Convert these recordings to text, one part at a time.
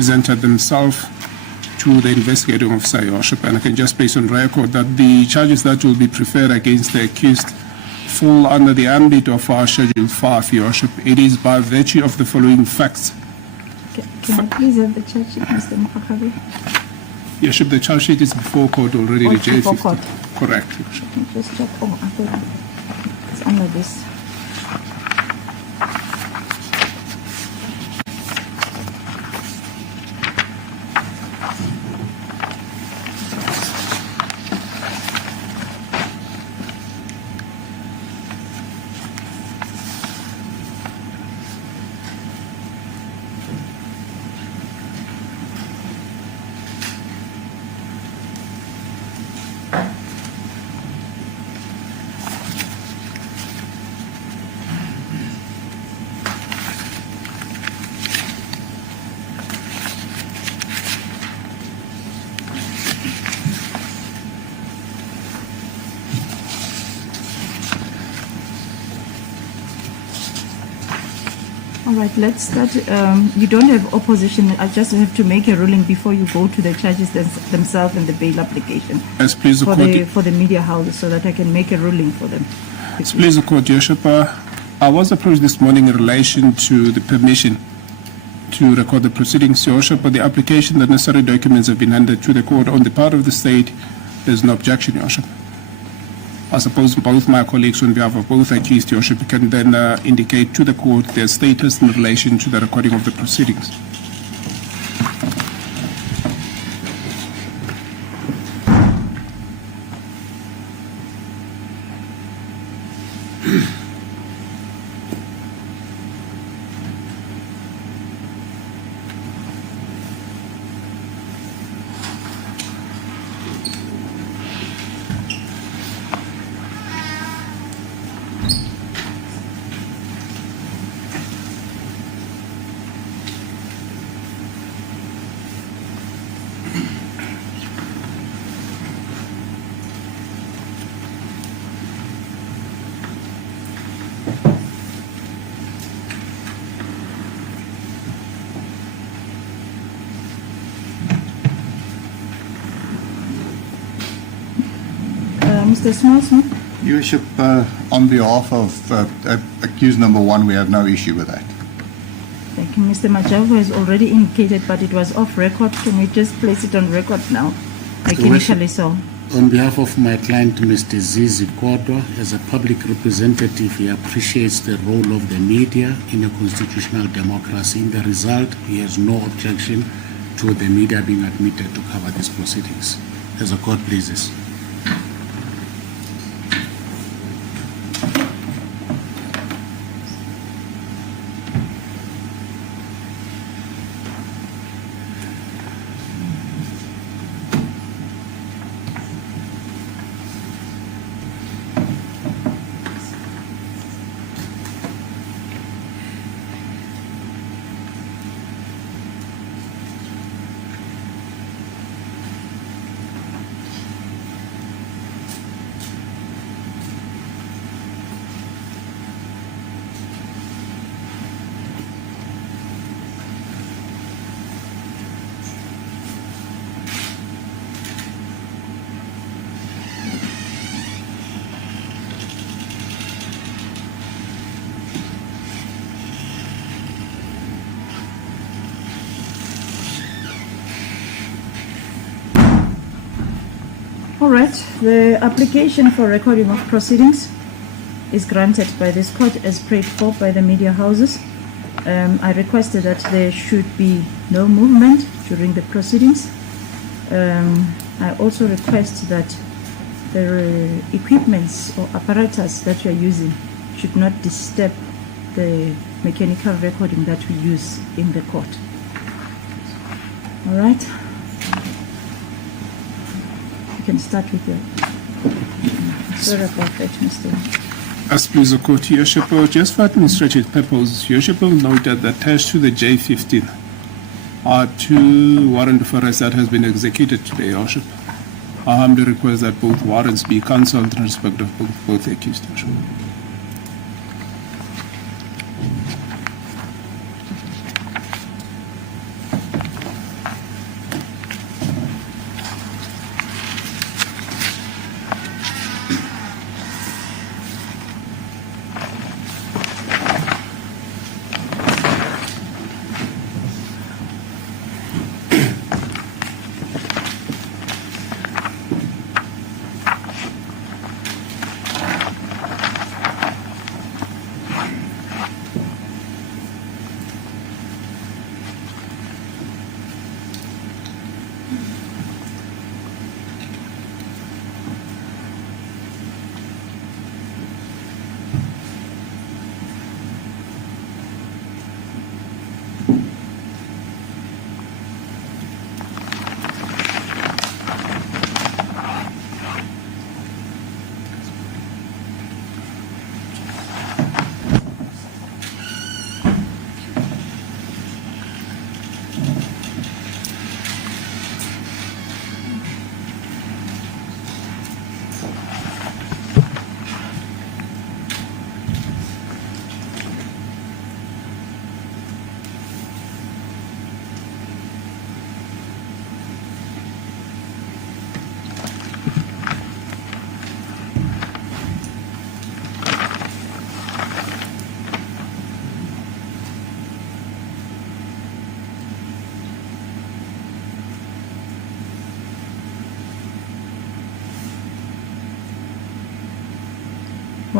represented themselves to the investigating officer, Your Worship, and I can just place on record that the charges that will be preferred against the accused fall under the ambit of our Schedule 5, Your Worship. It is by virtue of the following facts. Can I please have the charge sheet, Mr. Mfakabe? Your Worship, the charge sheet is before court already. Oh, The J15. before court. Correct, Your Worship. Let me just check. Oh, I thought it's under this. All right, let's start. You don't have opposition. I just have to make a ruling before you go to the charges themselves and the bail application. Yes, please, the for the media houses, so that I can make a ruling for them. Yes, please, the court, Your Worship. I was approached this morning in relation to the permission to record the proceedings, Your Worship, but the application, the necessary documents have been handed to the court. On the part of the state, there's no objection, Your Worship. I suppose both my colleagues on behalf of both accused, Your Worship, can then indicate to the court their status in relation to the recording of the proceedings. Mr. Smallsmith? Your Worship, on behalf of accused number 1, we have no issue with that. Thank you. Mr. Majavu has already indicated, but it was off record. Can we just place it on record now? Like initially so. On behalf of my client, Mr. Zizi Kodwa, as a public representative, he appreciates the role of the media in a constitutional democracy. In the result, he has no objection to the media being admitted to cover these proceedings, as the court pleases. All right, the application for recording of proceedings is granted by this court as prayed for by the media houses. I requested that there should be no movement during the proceedings. I also request that the equipments or apparatus that you are using should not disturb the mechanical recording that we use in the court. All right. You can start with your. Sorry about that, Mr. As please the court, Your Worship, just for administrative purposes, Your Worship noted that attached to the J15 are 2 warrant of arrest that has been executed today, Your Worship. I humbly request that both warrants be cancelled in respect of both accused, Your Worship.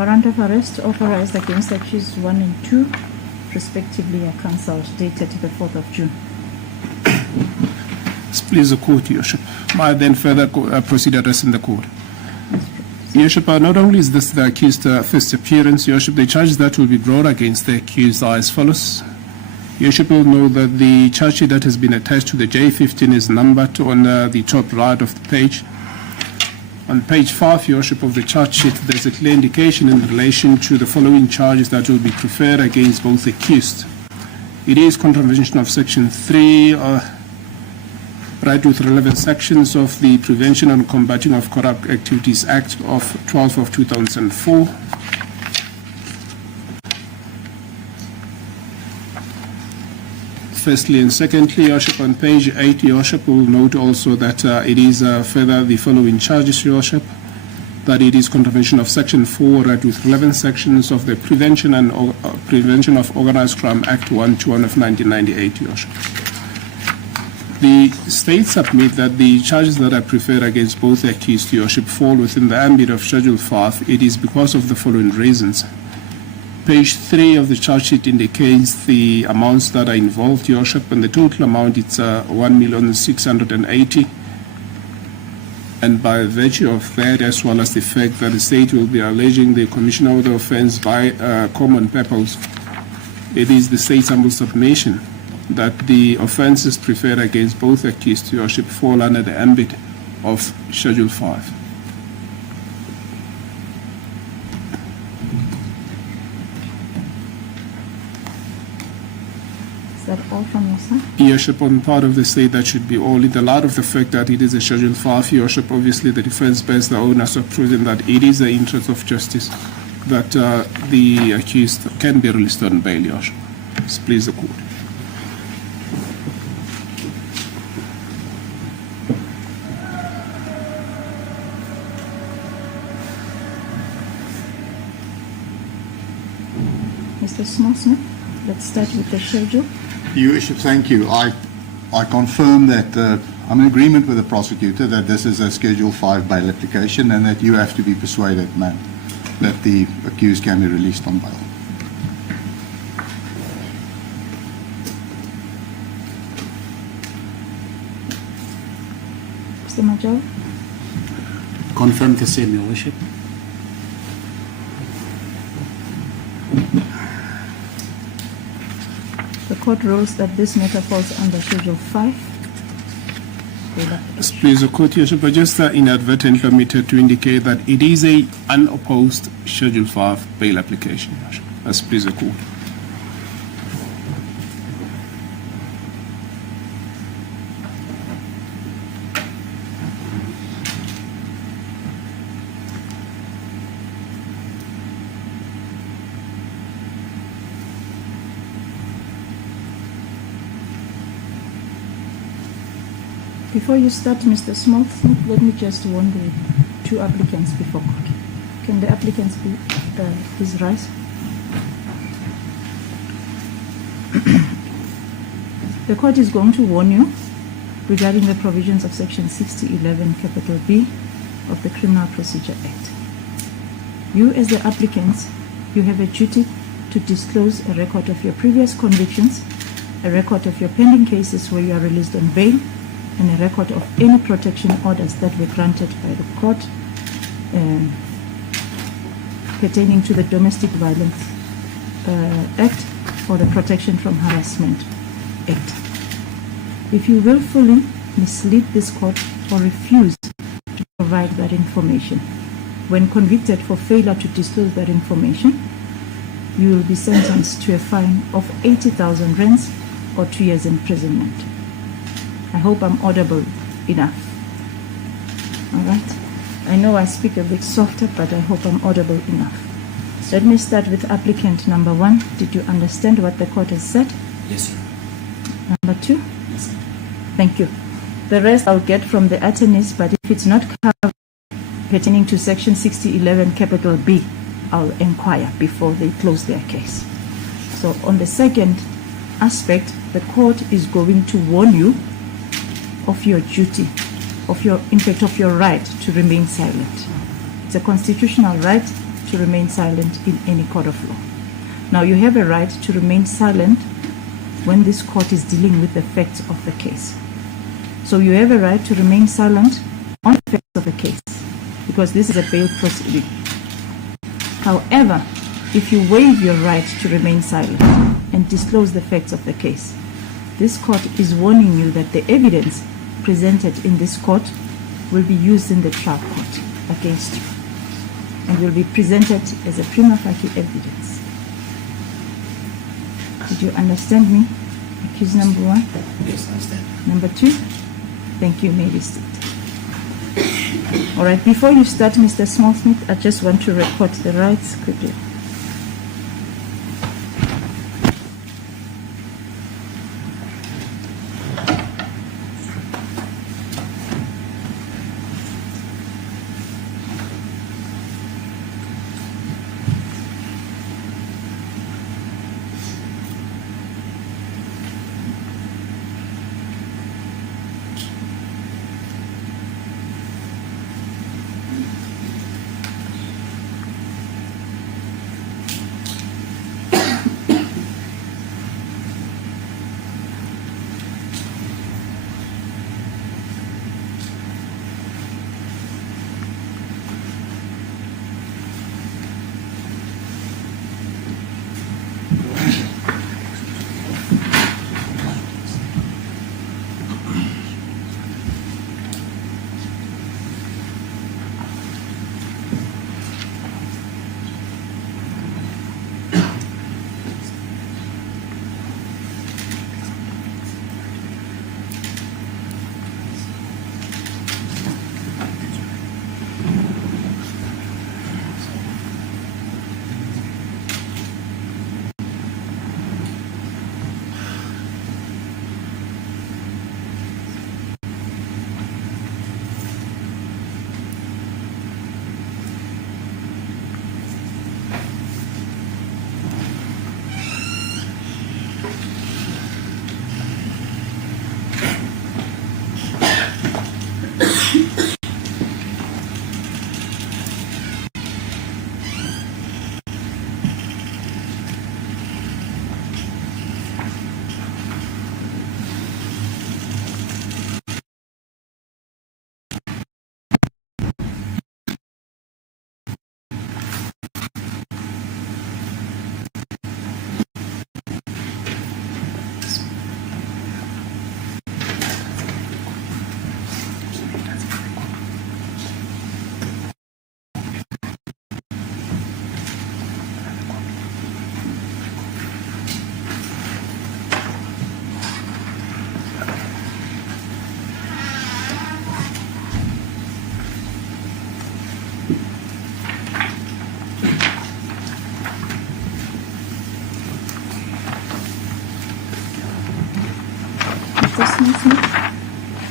Warrant of arrest authorized against accused 1 and 2, respectively, are cancelled, dated the 4th of June. Please, the court, Your Worship. May I then further proceed addressing the court? Your Worship, not only is this the accused first appearance, Your Worship, the charges that will be brought against the accused are as follows. Your Worship will know that the charge sheet that has been attached to the J15 is numbered on the top right of the page. On page 5, Your Worship, of the charge sheet, there's a clear indication in relation to the following charges that will be preferred against both accused. It is contravention of Section 3, right with relevant sections of the Prevention and Combating of Corrupt Activities Act of 12 of 2004. Firstly and secondly, Your Worship, on page 8, Your Worship, will note also that it is further the following charges, Your Worship, that it is contravention of Section 4, right with relevant sections of the Prevention of Organized Crime Act 121 of 1998, Your Worship. The state submit that the charges that are preferred against both accused, Your Worship, fall within the ambit of Schedule 5. It is because of the following reasons. Page 3 of the charge sheet indicates the amounts that are involved, Your Worship, and the total amount is 1,680,000. And by virtue of that, as well as the fact that the state will be alleging the commission of the offence by common purpose, it is the state's humble submission that the offences preferred against both accused, Your Worship, fall under the ambit of Schedule 5. Is that all from your side? Your Worship, on part of the state, that should be all. In the light of the fact that it is a Schedule 5, Your Worship, obviously the defence bears the onus of proving that it is the interest of justice that the accused can be released on bail, Your Worship. Please, the court. Mr. Smith, let's start with the schedule. Your Worship, thank you. I confirm that I'm in agreement with the prosecutor that this is a Schedule 5 bail application and that you have to be persuaded, ma'am, that the accused can be released on bail. Mr. Major, Confirm the same, Your Worship. the court rules that this matter falls under Schedule 5. Please, the court, Your Worship, I just inadvertently omitted to indicate that it is a unopposed Schedule 5 bail application, Your Worship. Please, the court. Before you start, Mr. Smith, let me just warn the two applicants before court. Can the applicants please rise? The court is going to warn you regarding the provisions of Section 6011, capital B of the Criminal Procedure Act. You, as the applicants, you have a duty to disclose a record of your previous convictions, a record of your pending cases where you are released on bail, and a record of any protection orders that were granted by the court pertaining to the Domestic Violence Act or the Protection from Harassment Act. If you willfully mislead this court or refuse to provide that information, when convicted for failure to disclose that information, you will be sentenced to a fine of 80,000 rands or 2 years imprisonment. I hope I'm audible enough. All right? I know I speak a bit softer, but I hope I'm audible enough. So let me start with applicant number 1. Did you understand what the court has said? Yes, sir. Number 2? Yes, sir. Thank you. The rest I'll get from the attorneys, but if it's not covered pertaining to Section 6011, capital B, I'll inquire before they close their case. So on the second aspect, the court is going to warn you of your duty, in fact, of your right to remain silent. It's a constitutional right to remain silent in any court of law. Now, you have a right to remain silent when this court is dealing with the facts of the case. So you have a right to remain silent on the facts of the case, because this is a bail proceeding. However, if you waive your right to remain silent and disclose the facts of the case, this court is warning you that the evidence presented in this court will be used in the trial court against you and will be presented as a prima facie evidence. Did you understand me? Accused number one? Yes, I understand. Number two? Thank you, may be seated. All right, before you start, Mr. Small-Smith, I just want to record the rights quickly.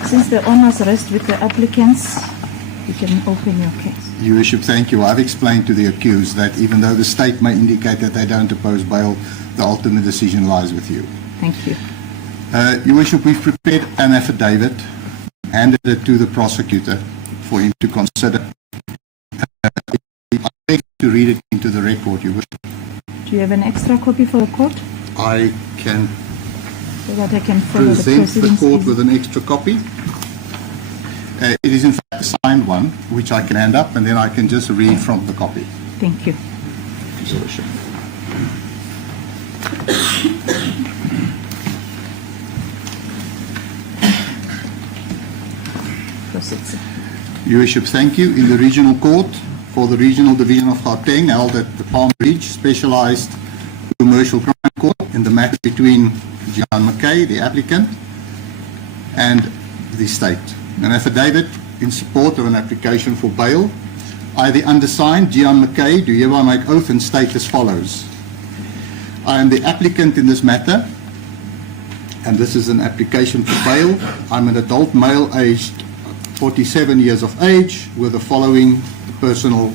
Since the honors rest with the applicants, you can open your case. Your Worship, thank you. I've explained to the accused that even though the state may indicate that they don't oppose bail, the ultimate decision lies with you. Thank you. Your Worship, we've prepared an affidavit, handed it to the prosecutor for him to consider. I beg to read it into the record, Your Worship. Do you have an extra copy for the court? I can So that I can follow the present the proceedings. court with an extra copy. It is in fact a signed one, which I can hand up, and then I can just read from the copy. Thank you. Your Worship. Proceed, sir. Your Worship, thank you. In the Regional Court for the Regional Division of Gauteng, held at the Palm Ridge Specialized Commercial Crime Court, in the matter between Gian McKay, the applicant, and the state. An affidavit in support of an application for bail. I, the undersigned, Gian McKay, do hereby make oath and state as follows. I am the applicant in this matter, and this is an application for bail. I'm an adult male aged 47 years of age with the following personal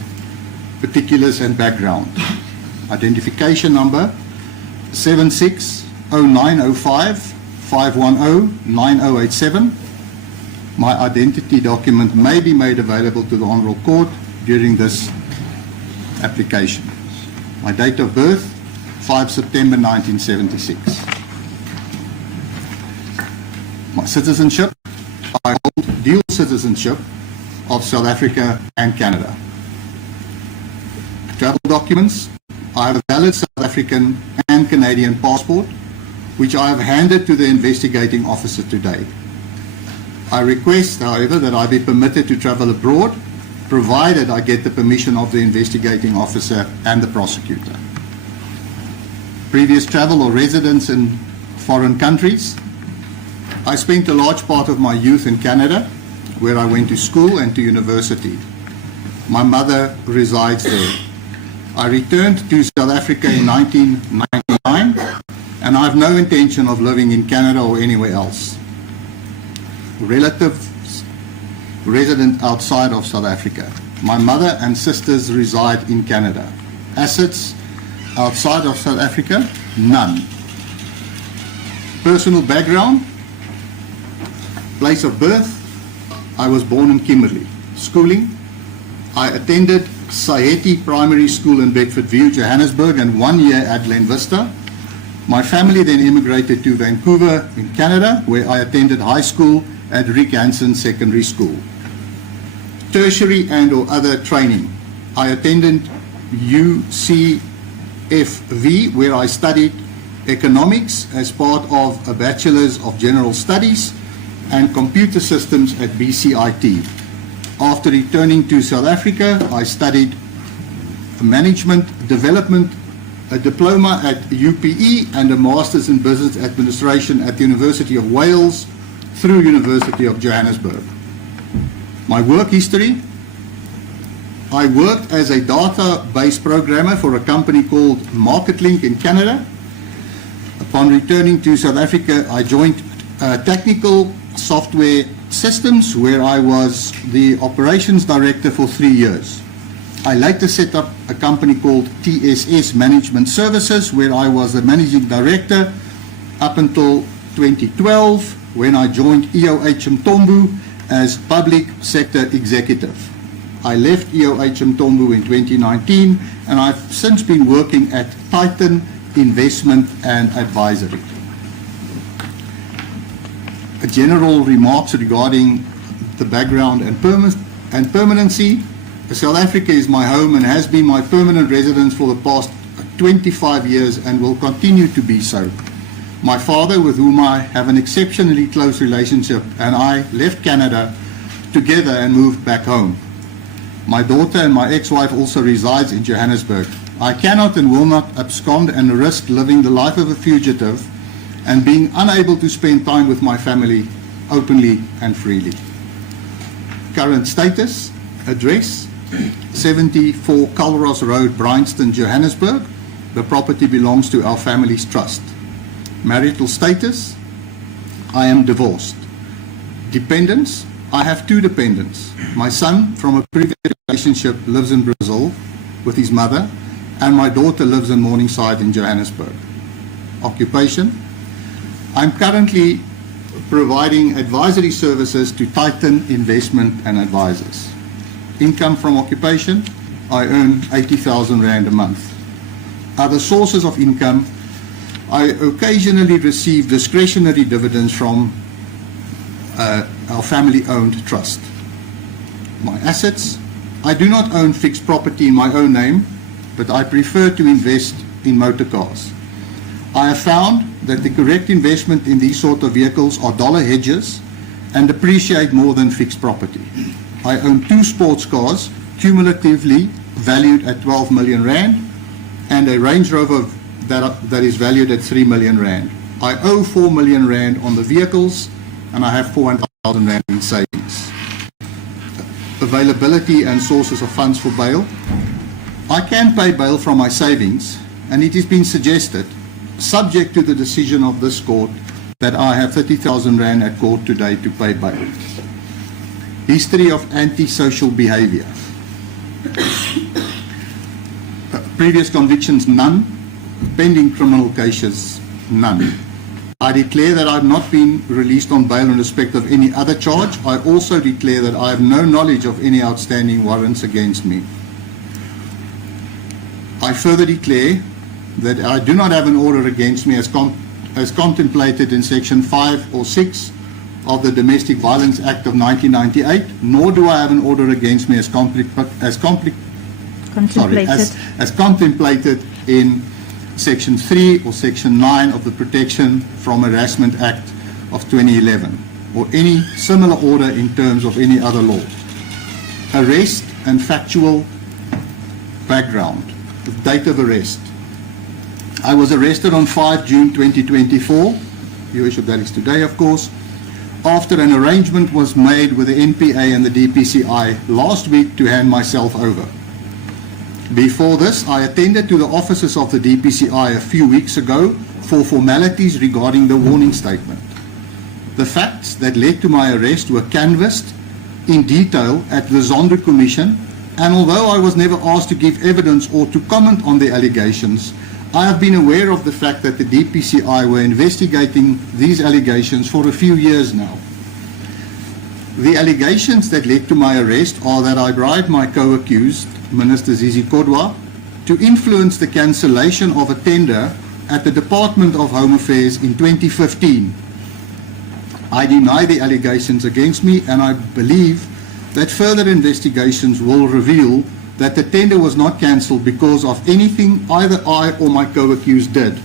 particulars and background. Identification number 760905 510 9087. My identity document may be made available to the Honourable Court during this application. My date of birth, 5 September 1976. My citizenship, I hold dual citizenship of South Africa and Canada. Travel documents, I have a valid South African and Canadian passport, which I have handed to the investigating officer today. I request, however, that I be permitted to travel abroad, provided I get the permission of the investigating officer and the prosecutor. Previous travel or residence in foreign countries. I spent a large part of my youth in Canada, where I went to school and to university. My mother resides there. I returned to South Africa in 1999, and I have no intention of living in Canada or anywhere else. Relatives resident outside of South Africa. My mother and sisters reside in Canada. Assets outside of South Africa? None. Personal background? Place of birth? I was born in Kimberley. Schooling? I attended Saeti Primary School in Bedfordview, Johannesburg, and 1 year at Glen Vista. My family then immigrated to Vancouver in Canada, where I attended high school at Rick Hansen Secondary School. Tertiary and or other training. I attended UCFV, where I studied economics as part of a Bachelor's of General Studies and computer systems at BCIT. After returning to South Africa, I studied management development, a diploma at UPE and a master's in business administration at the University of Wales through University of Johannesburg. My work history: I worked as a database programmer for a company called MarketLink in Canada. Upon returning to South Africa, I joined Technical Software Systems, where I was the operations director for 3 years. I later set up a company called TSS Management Services, where I was the managing director up until 2012, when I joined EOH Mtombo as public sector executive. I left EOH Mtombo in 2019, and I've since been working at Titan Investment and Advisory. General remarks regarding the background and permanency. South Africa is my home and has been my permanent residence for the past 25 years and will continue to be so. My father, with whom I have an exceptionally close relationship, and I left Canada together and moved back home. My daughter and my ex-wife also resides in Johannesburg. I cannot and will not abscond and risk living the life of a fugitive and being unable to spend time with my family openly and freely. Current status: address 74 Culross Road, Bryanston, Johannesburg. The property belongs to our family's trust. Marital status: I am divorced. Dependents: I have 2 dependents. My son from a previous relationship lives in Brazil with his mother, and my daughter lives in Morningside in Johannesburg. Occupation: I'm currently providing advisory services to Titan Investment and Advisors. Income from occupation: I earn 80,000 Rand a month. Other sources of income: I occasionally receive discretionary dividends from our family-owned trust. My assets: I do not own fixed property in my own name, but I prefer to invest in motor cars. I have found that the correct investment in these sort of vehicles are dollar hedges and depreciate more than fixed property. I own 2 sports cars, cumulatively valued at 12 million Rand, and a Range Rover that is valued at 3 million Rand. I owe 4 million Rand on the vehicles, and I have 400,000 Rand in savings. Availability and sources of funds for bail: I can pay bail from my savings, and it has been suggested, subject to the decision of this court, that I have 30,000 Rand at court today to pay bail. History of antisocial behavior: previous convictions: none. Pending criminal cases: none. I declare that I have not been released on bail in respect of any other charge. I also declare that I have no knowledge of any outstanding warrants against me. I further declare that I do not have an order against me as contemplated in Section 5 or 6 of the Domestic Violence Act of 1998, nor do I have an order against me as contemplated in Section 3 or Section 9 of the Protection from Harassment Act of 2011, or any similar order in terms of any other law. Arrest and factual background. The date of arrest. I was arrested on 5 June 2024, that is today of course, after an arrangement was made with the NPA and the DPCI last week to hand myself over. Before this, I attended to the offices of the DPCI a few weeks ago for formalities regarding the warning statement. The facts that led to my arrest were canvassed in detail at the Zondo Commission, and although I was never asked to give evidence or to comment on the allegations, I have been aware of the fact that the DPCI were investigating these allegations for a few years now. The allegations that led to my arrest are that I bribed my co-accused, Minister Zizi Kodwa, to influence the cancellation of a tender at the Department of Home Affairs in 2015. I deny the allegations against me, and I believe that further investigations will reveal that the tender was not cancelled because of anything either I or my co-accused did.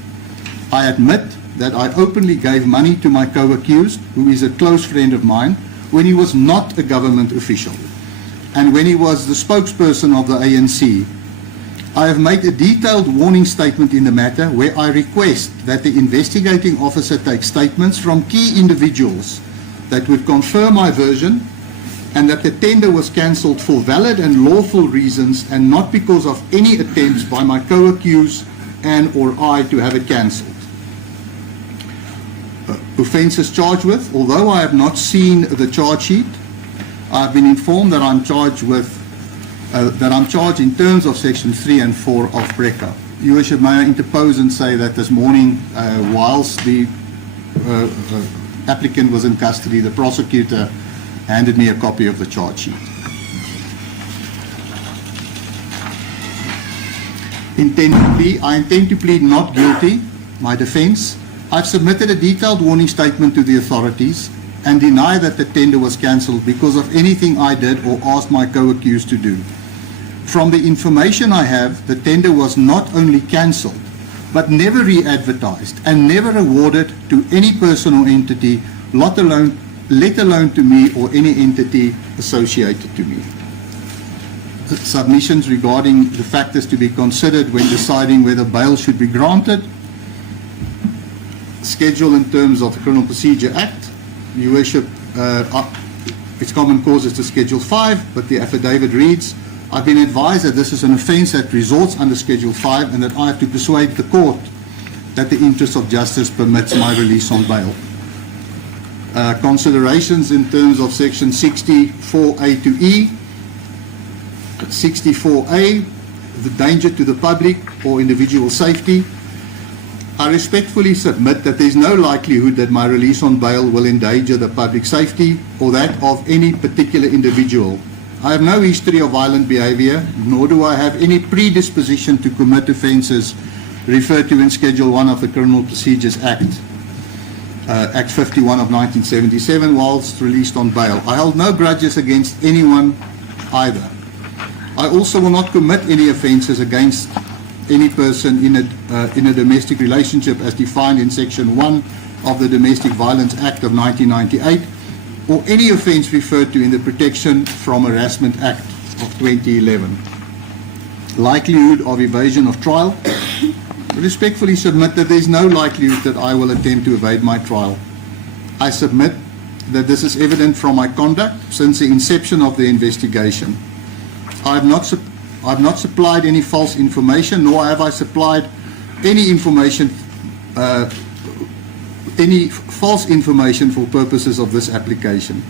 I admit that I openly gave money to my co-accused, who is a close friend of mine, when he was not a government official and when he was the spokesperson of the ANC. I have made a detailed warning statement in the matter where I request that the investigating officer take statements from key individuals that would confirm my version, and that the tender was cancelled for valid and lawful reasons and not because of any attempts by my co-accused and or I to have it cancelled. Offences charged with, although I have not seen the charge sheet, I have been informed that I'm charged in terms of Section 3 and 4 of PRECA. Your Worship, may I interpose and say that this morning, whilst the applicant was in custody, the prosecutor handed me a copy of the charge sheet. I intend to plead not guilty. My defence, I've submitted a detailed warning statement to the authorities and deny that the tender was cancelled because of anything I did or asked my co-accused to do. From the information I have, the tender was not only cancelled, but never re-advertised and never awarded to any person or entity, let alone to me or any entity associated to me. Submissions regarding the factors to be considered when deciding whether bail should be granted. Schedule in terms of the Criminal Procedure Act. Your Worship, its common cause is to Schedule 5, but the affidavit reads, I've been advised that this is an offence that resorts under Schedule 5 and that I have to persuade the court that the interest of justice permits my release on bail. Considerations in terms of Section 64A to E. 64A, the danger to the public or individual safety. I respectfully submit that there is no likelihood that my release on bail will endanger the public safety or that of any particular individual. I have no history of violent behaviour, nor do I have any predisposition to commit offences referred to in Schedule 1 of the Criminal Procedures Act, Act 51 of 1977, whilst released on bail. I hold no grudges against anyone either. I also will not commit any offences against any person in a domestic relationship as defined in Section 1 of the Domestic Violence Act of 1998, or any offence referred to in the Protection from Harassment Act of 2011. Likelihood of evasion of trial. I respectfully submit that there is no likelihood that I will attempt to evade my trial. I submit that this is evident from my conduct since the inception of the investigation. I have not supplied any false information, nor have I supplied any information, any false information for purposes of this application.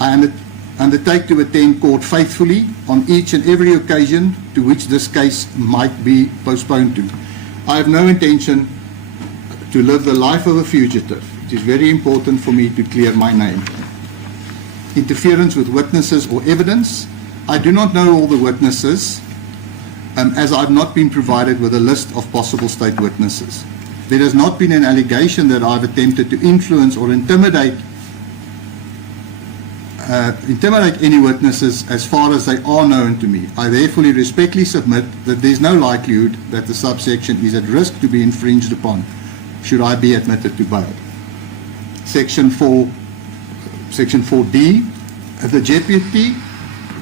I undertake to attend court faithfully on each and every occasion to which this case might be postponed to. I have no intention to live the life of a fugitive. It is very important for me to clear my name. Interference with witnesses or evidence. I do not know all the witnesses as I've not been provided with a list of possible state witnesses. There has not been an allegation that I've attempted to influence or intimidate any witnesses as far as they are known to me. I therefore respectfully submit that there is no likelihood that the subsection is at risk to be infringed upon should I be admitted to bail. Section 4D, the jeopardy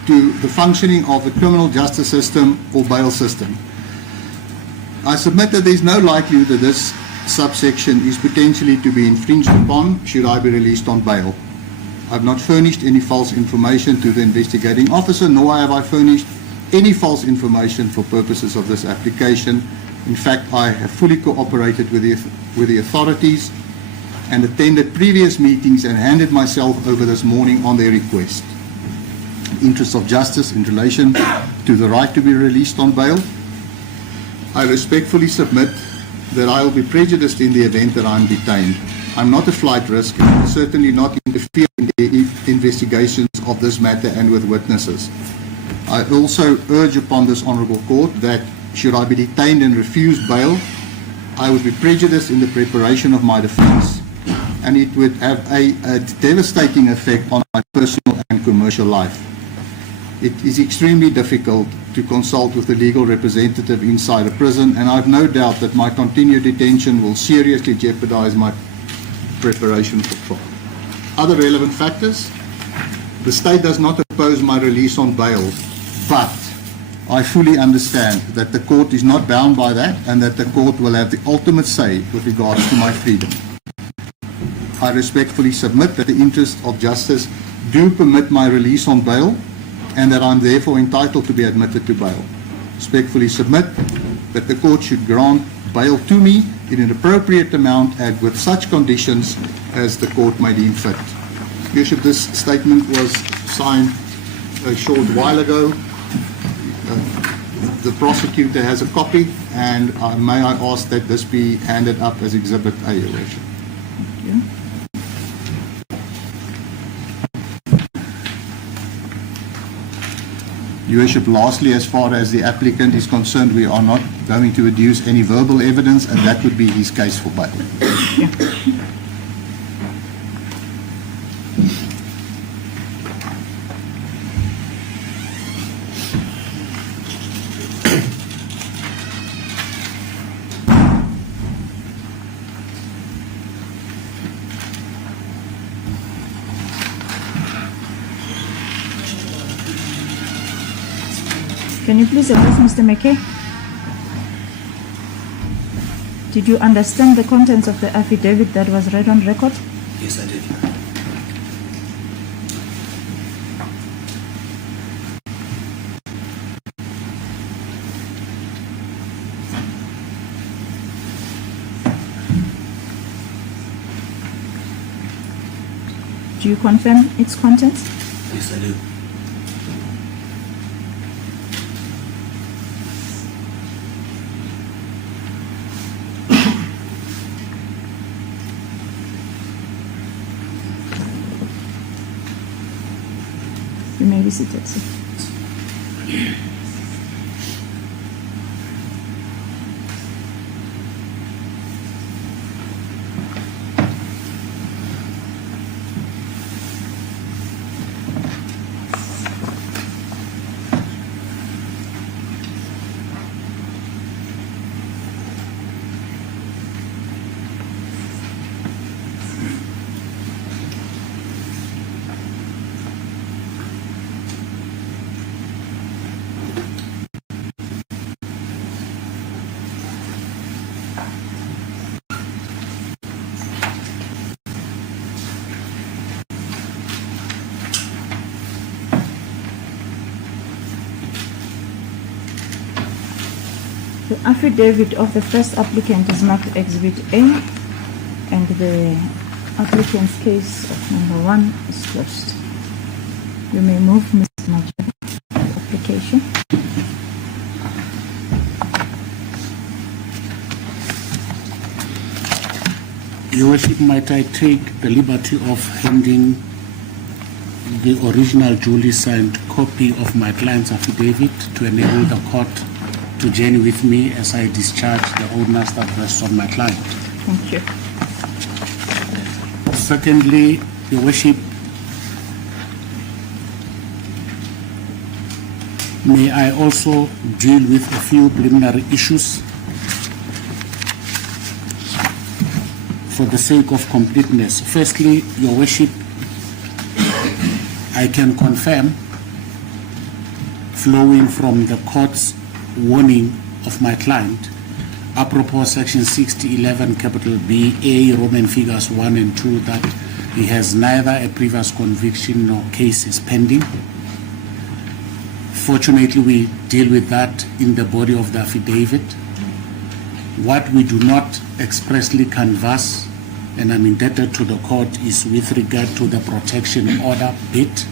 to the functioning of the criminal justice system or bail system. I submit that there is no likelihood that this subsection is potentially to be infringed upon should I be released on bail. I have not furnished any false information to the investigating officer, nor have I furnished any false information for purposes of this application. In fact, I have fully cooperated with the authorities and attended previous meetings and handed myself over this morning on their request. In the interest of justice in relation to the right to be released on bail, I respectfully submit that I will be prejudiced in the event that I am detained. I'm not a flight risk and will certainly not interfere in the investigations of this matter and with witnesses. I also urge upon this Honourable Court that should I be detained and refuse bail, I would be prejudiced in the preparation of my defence, and it would have a devastating effect on my personal and commercial life. It is extremely difficult to consult with a legal representative inside a prison, and I have no doubt that my continued detention will seriously jeopardise my preparation for trial. Other relevant factors: the state does not oppose my release on bail, but I fully understand that the court is not bound by that and that the court will have the ultimate say with regards to my freedom. I respectfully submit that the interests of justice do permit my release on bail and that I am therefore entitled to be admitted to bail. Respectfully submit that the court should grant bail to me in an appropriate amount and with such conditions as the court may deem fit. Bishop, this statement was signed a short while ago. The prosecutor has a copy, and may I ask that this be handed up as Exhibit A, Your Worship. Thank you. Your Worship, lastly, as far as the applicant is concerned, we are not going to adduce any verbal evidence, and that would be his case for bail. Can you please advise Mr. McKay? Did you understand the contents of the affidavit that was read on record? Yes, I did. Do you confirm its contents? Yes, I do. You may be seated, sir. The affidavit of the first applicant is marked Exhibit A, and the applicant's case of number 1 is closed. You may move, Mr. Major, application. Your Worship, might I take the liberty of handing the original duly signed copy of my client's affidavit to enable the court to journey with me as I discharge the onus that rests on my client. Thank you. Secondly, Your Worship, may I also deal with a few preliminary issues for the sake of completeness. Firstly, Your Worship, I can confirm, flowing from the court's warning of my client, apropos section 6011 capital B, A, Roman figures 1 and 2, that he has neither a previous conviction nor cases pending. Fortunately, we deal with that in the body of the affidavit. What we do not expressly canvass, and I'm indebted to the court, is with regard to the protection order bit.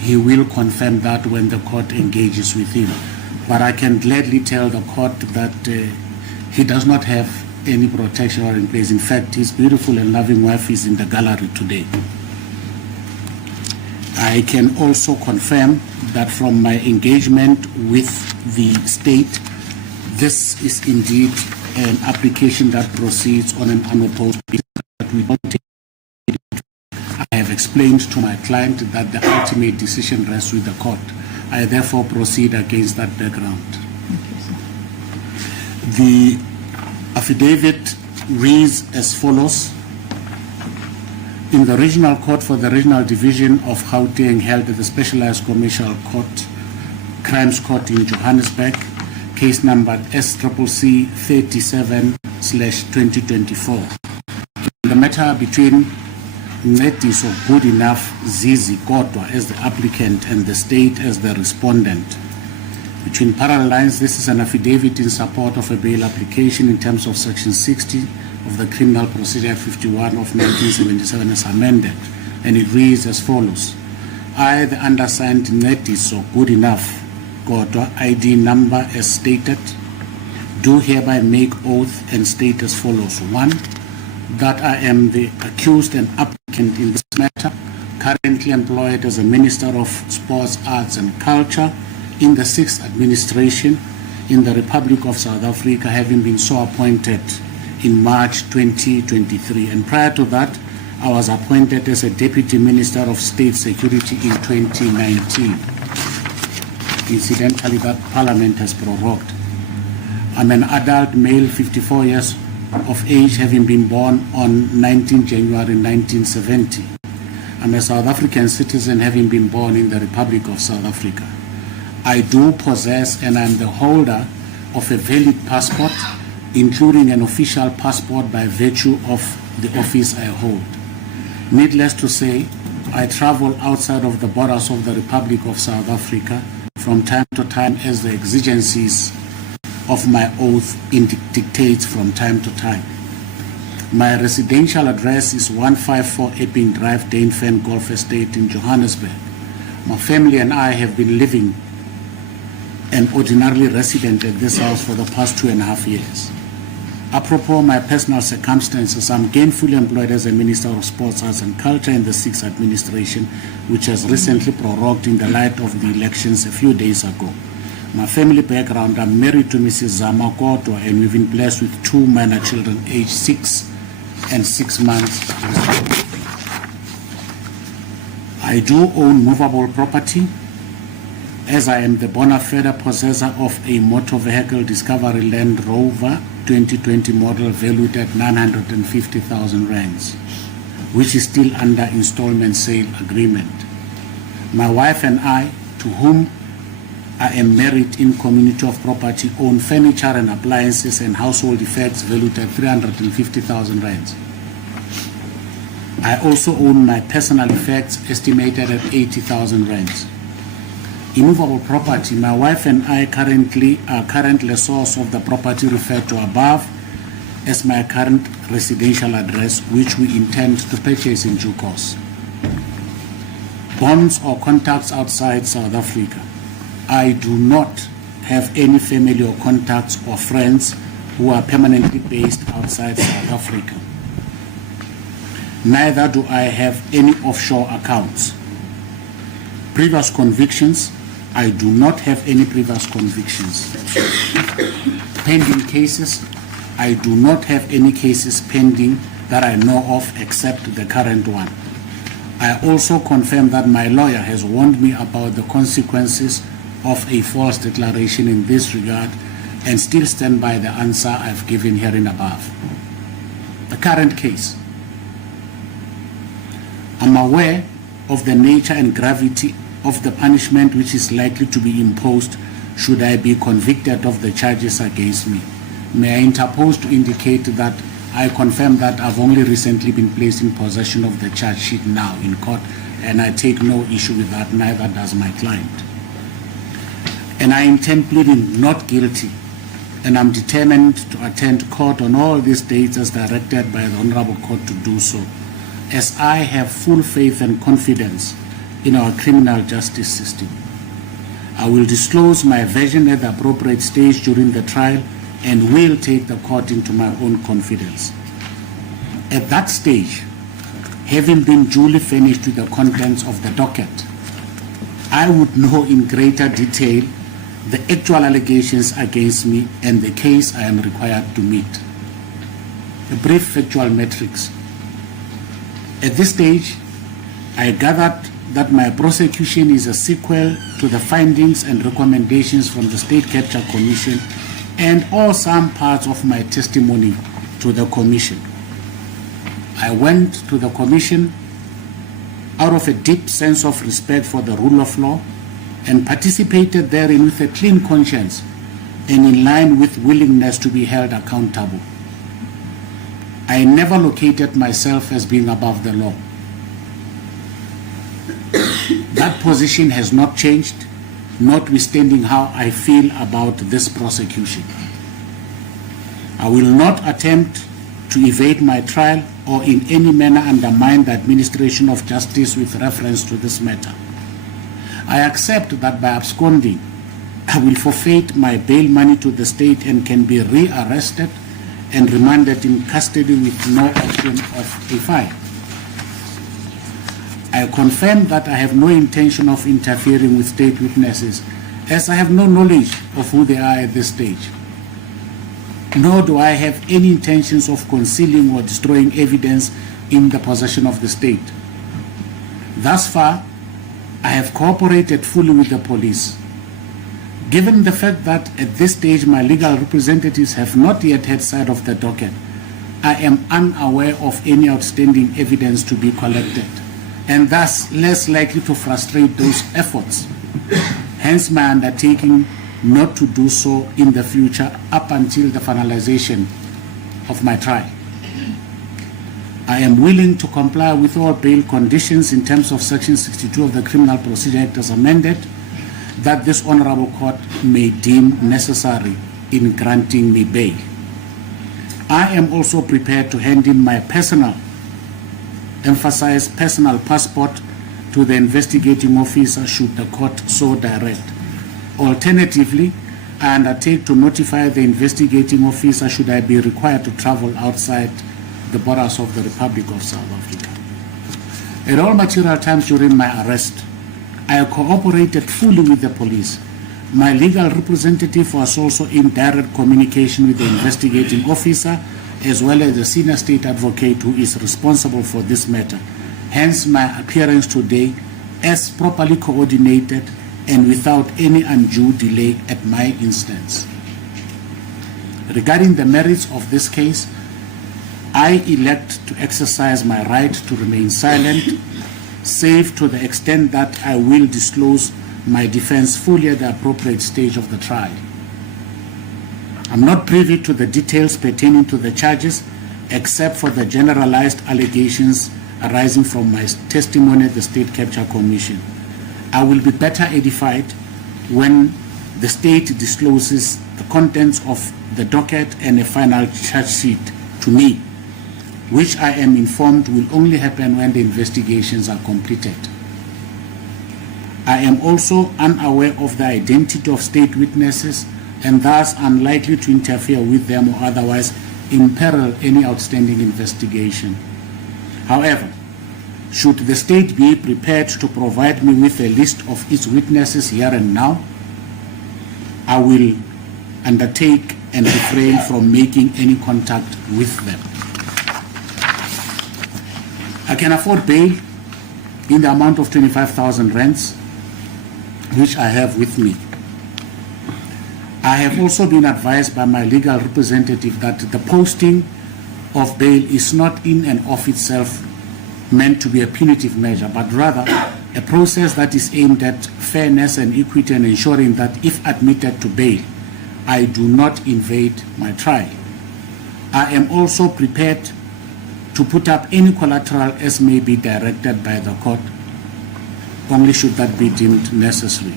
He will confirm that when the court engages with him. But I can gladly tell the court that he does not have any protection order in place. In fact, his beautiful and loving wife is in the gallery today. I can also confirm that from my engagement with the state, this is indeed an application that proceeds on an unopposed basis. That we don't take it. I have explained to my client that the ultimate decision rests with the court. I therefore proceed against that background. The affidavit reads as follows. In the Regional Court for the Regional Division of Gauteng held at the Specialized Commercial Court, Crimes Court in Johannesburg, case number SCCC 37/2024. The matter between Zizi Zizi Kodwa as the applicant and the state as the respondent. Between parallel lines, this is an affidavit in support of a bail application in terms of section 60 of the Criminal Procedure 51 of 1977 as amended, and it reads as follows. I, the undersigned Zizi Kodwa, ID number as stated, do hereby make oath and state as follows. 1. That I am the accused and applicant in this matter, currently employed as a Minister of Sports, Arts and Culture in the 6th Administration in the Republic of South Africa, having been so appointed in March 2023. And prior to that, I was appointed as a Deputy Minister of State Security in 2019. Incidentally, that Parliament has prorogued. I'm an adult male, 54 years of age, having been born on 19 January 1970. I'm a South African citizen, having been born in the Republic of South Africa. I do possess and I'm the holder of a valid passport, including an official passport by virtue of the office I hold. Needless to say, I travel outside of the borders of the Republic of South Africa from time to time as the exigencies of my oath dictates from time to time. My residential address is 154 Epping Drive, Dainfen Golf Estate in Johannesburg. My family and I have been living and ordinarily resident at this house for the past 2.5 years. Apropos my personal circumstances, I'm gainfully employed as a Minister of Sports, Arts and Culture in the 6th Administration, which has recently prorogued in the light of the elections a few days ago. My family background, I'm married to Mrs. Zama Kodwa, and we've been blessed with 2 minor children aged 6 and 6 months. I do own movable property, as I am the bona fide possessor of a motor vehicle Discovery Land Rover 2020 model valued at 950,000 rands, which is still under installment sale agreement. My wife and I, to whom I am married in community of property, own furniture and appliances and household effects valued at 350,000 rands. I also own my personal effects estimated at 80,000 rands. Immovable property, my wife and I are currently source of the property referred to above as my current residential address, which we intend to purchase in due course. Bonds or contacts outside South Africa. I do not have any family or contacts or friends who are permanently based outside South Africa. Neither do I have any offshore accounts. Previous convictions, I do not have any previous convictions. Pending cases, I do not have any cases pending that I know of except the current one. I also confirm that my lawyer has warned me about the consequences of a false declaration in this regard and still stand by the answer I've given herein above. The current case. I'm aware of the nature and gravity of the punishment which is likely to be imposed should I be convicted of the charges against me. May I interpose to indicate that I confirm that I've only recently been placed in possession of the charge sheet now in court, and I take no issue with that, neither does my client. And I intend pleading not guilty, and I'm determined to attend court on all these dates as directed by the Honorable Court to do so, as I have full faith and confidence in our criminal justice system. I will disclose my version at the appropriate stage during the trial and will take the court into my own confidence. At that stage, having been duly furnished with the contents of the docket, I would know in greater detail the actual allegations against me and the case I am required to meet. A brief factual matrix. At this stage, I gathered that my prosecution is a sequel to the findings and recommendations from the State Capture Commission and or some parts of my testimony to the Commission. I went to the Commission out of a deep sense of respect for the rule of law and participated therein with a clean conscience and in line with willingness to be held accountable. I never located myself as being above the law. That position has not changed, notwithstanding how I feel about this prosecution. I will not attempt to evade my trial or in any manner undermine the administration of justice with reference to this matter. I accept that by absconding, I will forfeit my bail money to the state and can be rearrested and remanded in custody with no option of a fine. I confirm that I have no intention of interfering with state witnesses, as I have no knowledge of who they are at this stage. Nor do I have any intentions of concealing or destroying evidence in the possession of the state. Thus far, I have cooperated fully with the police. Given the fact that at this stage my legal representatives have not yet had sight of the docket, I am unaware of any outstanding evidence to be collected, and thus less likely to frustrate those efforts. Hence my undertaking not to do so in the future up until the finalization of my trial. I am willing to comply with all bail conditions in terms of Section 62 of the Criminal Procedure Act as amended that this Honorable Court may deem necessary in granting me bail. I am also prepared to hand in my personal passport to the investigating officer should the court so direct. Alternatively, I undertake to notify the investigating officer should I be required to travel outside the borders of the Republic of South Africa. At all material times during my arrest, I cooperated fully with the police. My legal representative was also in direct communication with the investigating officer as well as the senior state advocate who is responsible for this matter. Hence my appearance today as properly coordinated and without any undue delay at my instance. Regarding the merits of this case, I elect to exercise my right to remain silent, save to the extent that I will disclose my defense fully at the appropriate stage of the trial. I'm not privy to the details pertaining to the charges, except for the generalized allegations arising from my testimony at the State Capture Commission. I will be better edified when the state discloses the contents of the docket and a final charge sheet to me, which I am informed will only happen when the investigations are completed. I am also unaware of the identity of state witnesses and thus unlikely to interfere with them or otherwise imperil any outstanding investigation. However, Should the state be prepared to provide me with a list of its witnesses here and now, I will undertake and refrain from making any contact with them. I can afford bail in the amount of 25,000 rands, which I have with me. I have also been advised by my legal representative that the posting of bail is not in and of itself meant to be a punitive measure, but rather a process that is aimed at fairness and equity and ensuring that if admitted to bail, I do not invade my trial. I am also prepared to put up any collateral as may be directed by the court, only should that be deemed necessary.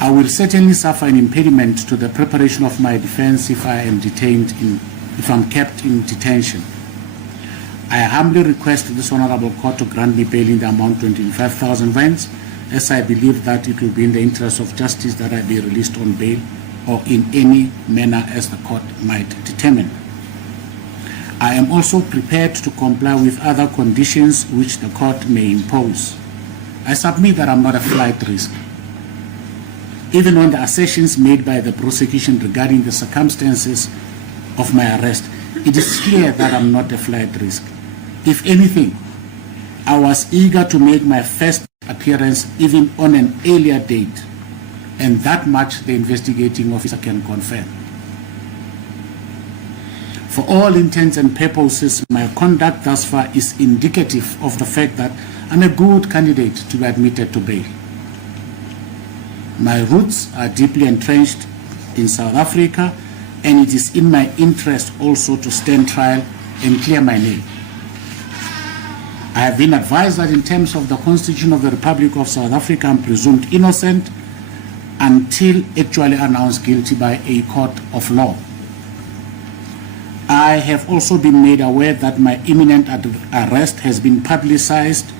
I will certainly suffer an impediment to the preparation of my defense if I'm kept in detention. I humbly request this honorable court to grant me bail in the amount 25,000 rands, as I believe that it will be in the interest of justice that I be released on bail or in any manner as the court might determine. I am also prepared to comply with other conditions which the court may impose. I submit that I'm not a flight risk. Even on the assertions made by the prosecution regarding the circumstances of my arrest, it is clear that I'm not a flight risk. If anything, I was eager to make my first appearance even on an earlier date, and that much the investigating officer can confirm. For all intents and purposes, my conduct thus far is indicative of the fact that I'm a good candidate to be admitted to bail. My roots are deeply entrenched in South Africa, and it is in my interest also to stand trial and clear my name. I have been advised that in terms of the Constitution of the Republic of South Africa, I'm presumed innocent until actually announced guilty by a court of law. I have also been made aware that my imminent arrest has been publicized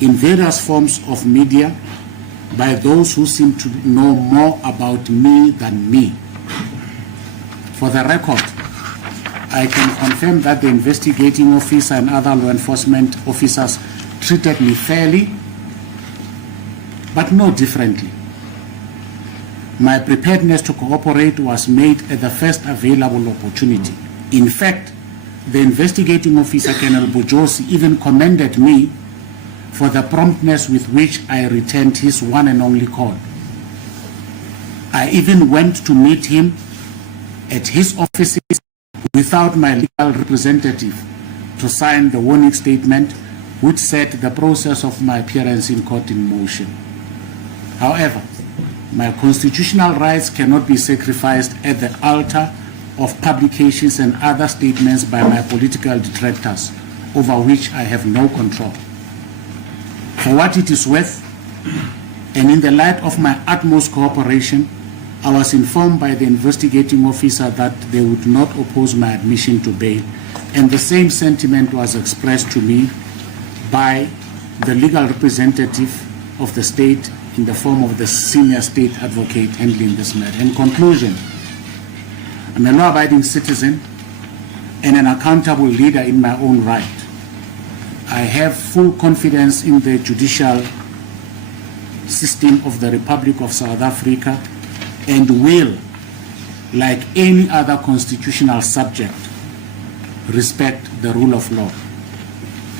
in various forms of media by those who seem to know more about me than me. For the record, I can confirm that the investigating officer and other law enforcement officers treated me fairly, but no differently. My preparedness to cooperate was made at the first available opportunity. In fact, the investigating officer, Colonel Bojosi, even commended me for the promptness with which I returned his one and only call. I even went to meet him at his offices without my legal representative to sign the warning statement which set the process of my appearance in court in motion. However, my constitutional rights cannot be sacrificed at the altar of publications and other statements by my political detractors, over which I have no control. For what it is worth, and in the light of my utmost cooperation, I was informed by the investigating officer that they would not oppose my admission to bail, and the same sentiment was expressed to me by the legal representative of the state in the form of the senior state advocate handling this matter. In conclusion, I'm a law-abiding citizen and an accountable leader in my own right. I have full confidence in the judicial system of the Republic of South Africa and will, like any other constitutional subject, respect the rule of law.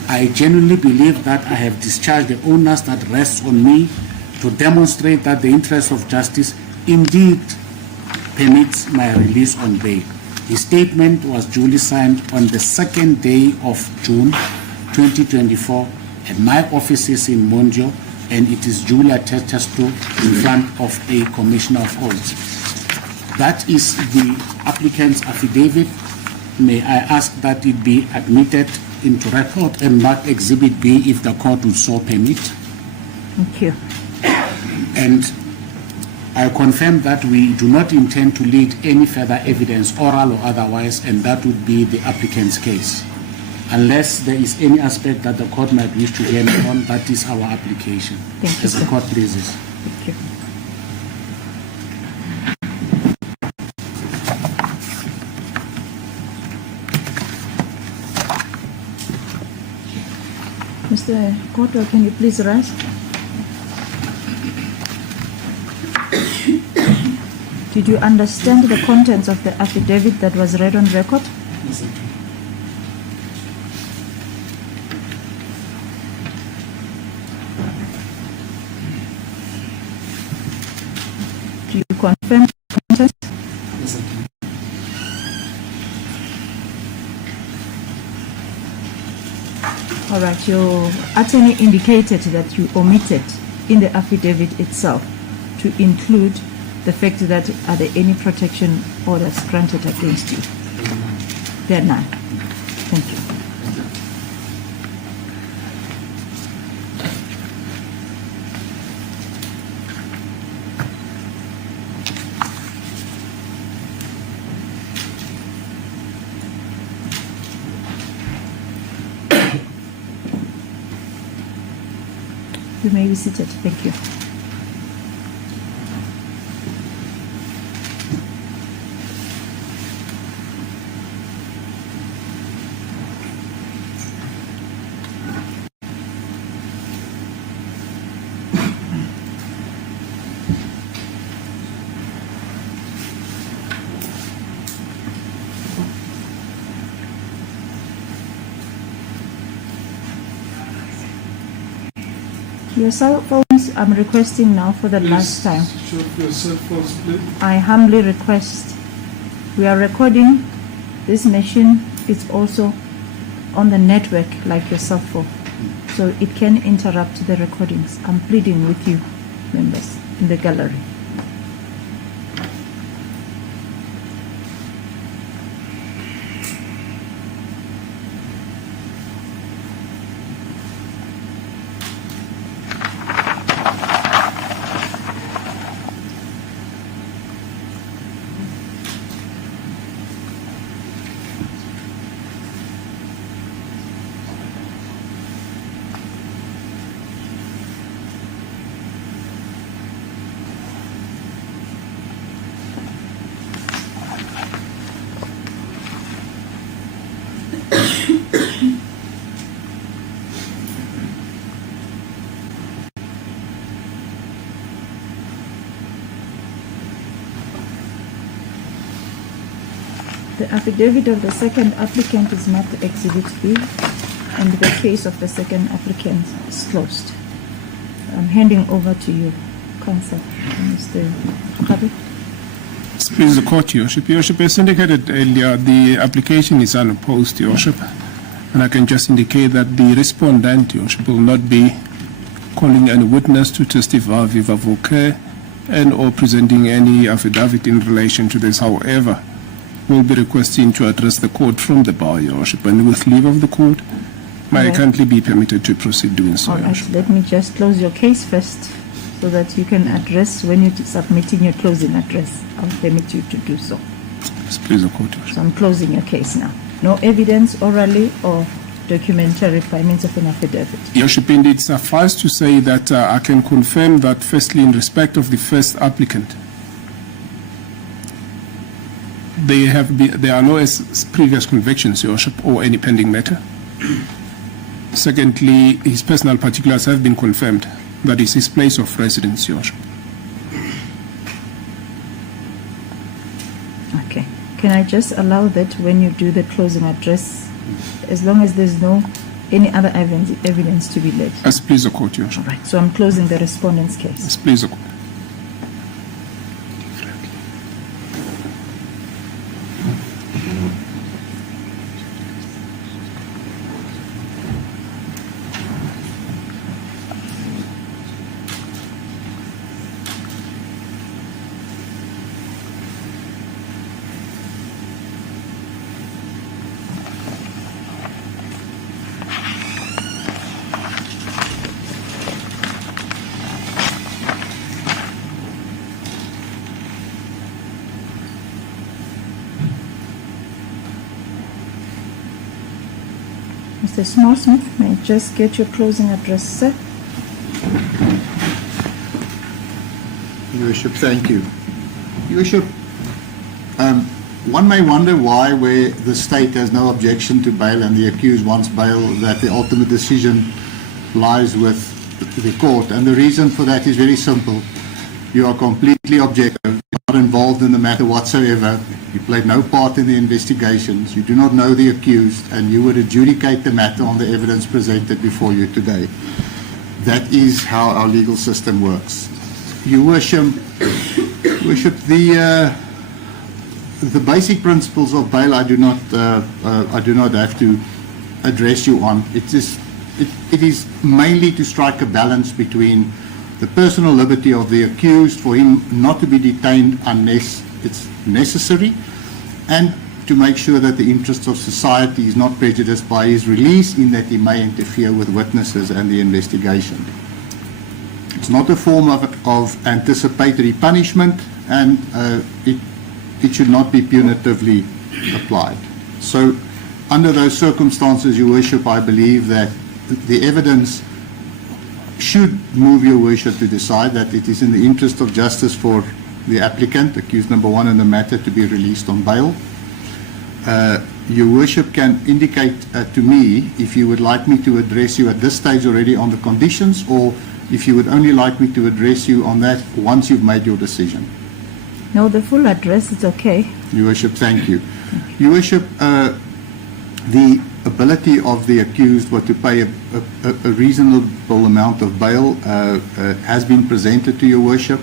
I genuinely believe that I have discharged the onus that rests on me to demonstrate that the interest of justice indeed permits my release on bail. The statement was duly signed on the second day of June 2024 at my offices in Mondio, and it is duly attested to in front of a commissioner of oaths. That is the applicant's affidavit. May I ask that it be admitted into record and not Exhibit B if the court would so permit? Thank you. And I confirm that we do not intend to lead any further evidence, oral or otherwise, and that would be the applicant's case. Unless there is any aspect that the court might wish to hear me on, that is our application. Thank you, as the sir. court pleases. Thank you. Mr. Kodwa, can you please rise? Did you understand the contents of the affidavit that was read on record? Yes, I do. Do you confirm the contents? Yes, I do. All right, your attorney indicated that you omitted in the affidavit itself to include the fact that are there any protection orders granted against you? There are none. Thank you. You may be seated. Thank you. Your cell phones, I'm requesting now for the last time. Show your cell phones, please. I humbly request. We are recording. This machine is also on the network like your cell phone. So it can interrupt the recordings. I'm pleading with you, members in the gallery. The affidavit of the second applicant is marked Exhibit B, and the case of the second applicant is closed. I'm handing over to you, Counsel, Mr. Kabi. Please, the court, Your Worship. Your Worship, as indicated earlier, the application is unopposed, Your Worship. And I can just indicate that the respondent, Your Worship, will not be calling any witness to testify viva voce and or presenting any affidavit in relation to this. However, we'll be requesting to address the court from the bar, Your Worship, and with leave of the court, may I Alright. kindly be permitted to proceed doing so, All Your right, Worship. let me just close your case first so that you can address when you're submitting your closing address. I'll permit you to do so. Yes, please, the court, Your Worship. So I'm closing your case now. No evidence orally or documentary by means of an affidavit. Your Worship, indeed, suffice to say that I can confirm that, firstly, in respect of the first applicant, there are no previous convictions, Your Worship, or any pending matter. Secondly, his personal particulars have been confirmed. That is his place of residence, Your Worship. Okay. Can I just allow that when you do the closing address, as long as there's no any other evidence to be laid? Yes, please, the court, Your All Worship. right. So I'm closing the respondent's case. Yes, please, the court. Mr. Smallsmith, may I just get your closing address, sir? Your Worship, thank you. Your Worship, one may wonder why, where the state has no objection to bail and the accused wants bail, that the ultimate decision lies with the court. And the reason for that is very simple. You are completely objective. You're not involved in the matter whatsoever. You played no part in the investigations. You do not know the accused, and you would adjudicate the matter on the evidence presented before you today. That is how our legal system works. Your Worship, the basic principles of bail I do not have to address you on. It is mainly to strike a balance between the personal liberty of the accused, for him not to be detained unless it's necessary, and to make sure that the interests of society is not prejudiced by his release, in that he may interfere with witnesses and the investigation. It's not a form of anticipatory punishment, and it should not be punitively applied. So under those circumstances, Your Worship, I believe that the evidence should move Your Worship to decide that it is in the interest of justice for the applicant, accused number one in the matter, to be released on bail. Your Worship can indicate to me if you would like me to address you at this stage already on the conditions, or if you would only like me to address you on that once you've made your decision. No, the full address is okay. Your Worship, thank you. Your Worship, the ability of the accused to pay a reasonable amount of bail has been presented to Your Worship.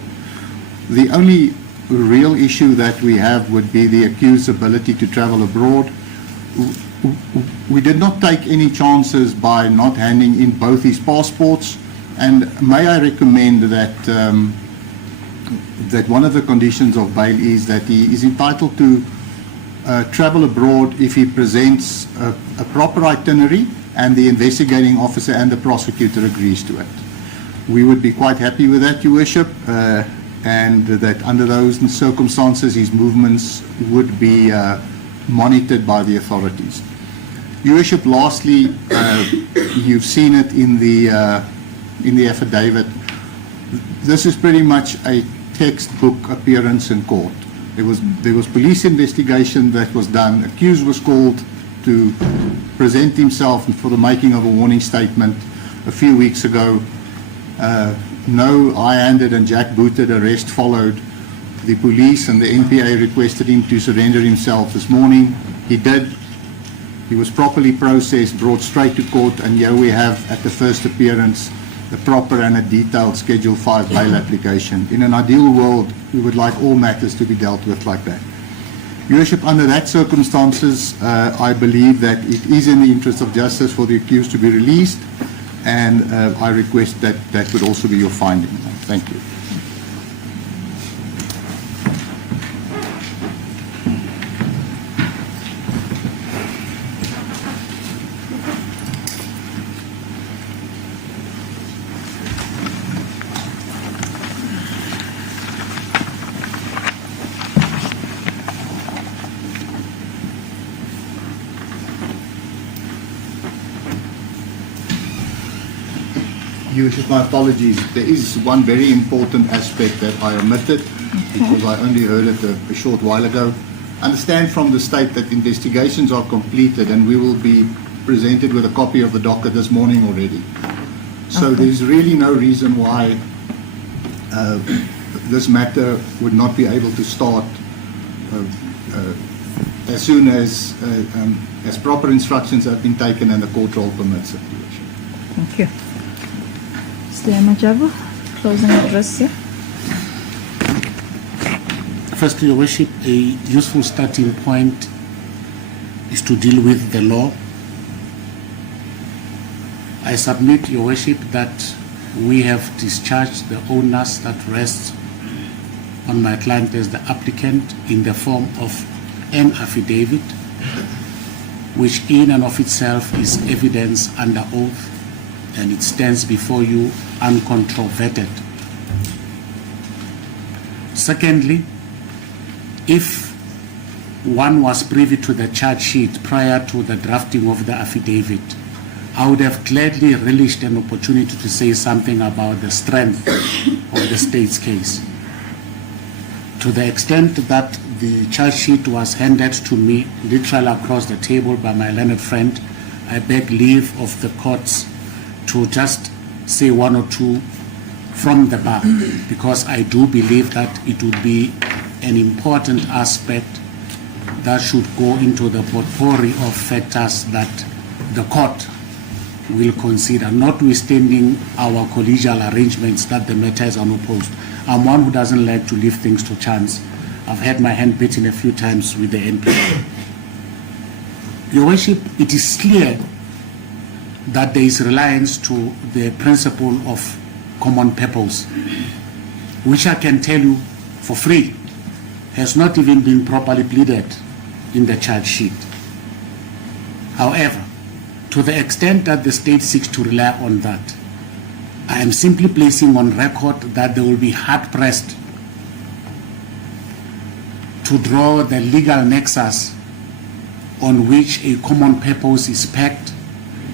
The only real issue that we have would be the accused's ability to travel abroad. We did not take any chances by not handing in both his passports, and may I recommend that that one of the conditions of bail is that he is entitled to travel abroad if he presents a proper itinerary and the investigating officer and the prosecutor agrees to it. We would be quite happy with that, Your Worship, and that under those circumstances his movements would be monitored by the authorities. Your Worship, lastly, you've seen it in the affidavit. This is pretty much a textbook appearance in court. There was police investigation that was done. Accused was called to present himself for the making of a warning statement a few weeks ago. No high-handed and jackbooted arrest followed. The police and the NPA requested him to surrender himself this morning. He did. He was properly processed, brought straight to court, and here we have, at the first appearance, a proper and a detailed Schedule 5 bail application. In an ideal world, we would like all matters to be dealt with like that. Your Worship, under that circumstances, I believe that it is in the interest of justice for the accused to be released, and I request that that would also be your finding. Thank you. Your Worship, my apologies. There is one very important aspect that I omitted because I only heard it a short while ago. Understand from the state that investigations are completed, and we will be presented with a copy of the docket this morning already. So there's really no reason why this matter would not be able to start as soon as proper instructions have been taken and the court roll permits it. Thank you. Mr. Majabu, closing address here. Firstly, Your Worship, a useful starting point is to deal with the law. I submit, Your Worship, that we have discharged the onus that rests on my client as the applicant in the form of an affidavit, which in and of itself is evidence under oath, and it stands before you uncontroverted. Secondly, if one was privy to the charge sheet prior to the drafting of the affidavit, I would have gladly relished an opportunity to say something about the strength of the state's case. To the extent that the charge sheet was handed to me literally across the table by my learned friend, I beg leave of the courts to just say one or two from the bar, because I do believe that it would be an important aspect that should go into the potpourri of factors that the court will consider, notwithstanding our collegial arrangements that the matter is unopposed. I'm one who doesn't like to leave things to chance. I've had my hand beaten a few times with the NP. Your Worship, it is clear that there is reliance to the principle of common purpose, which I can tell you for free has not even been properly pleaded in the charge sheet. However, to the extent that the state seeks to rely on that, I am simply placing on record that they will be hard-pressed to draw the legal nexus on which a common purpose is pegged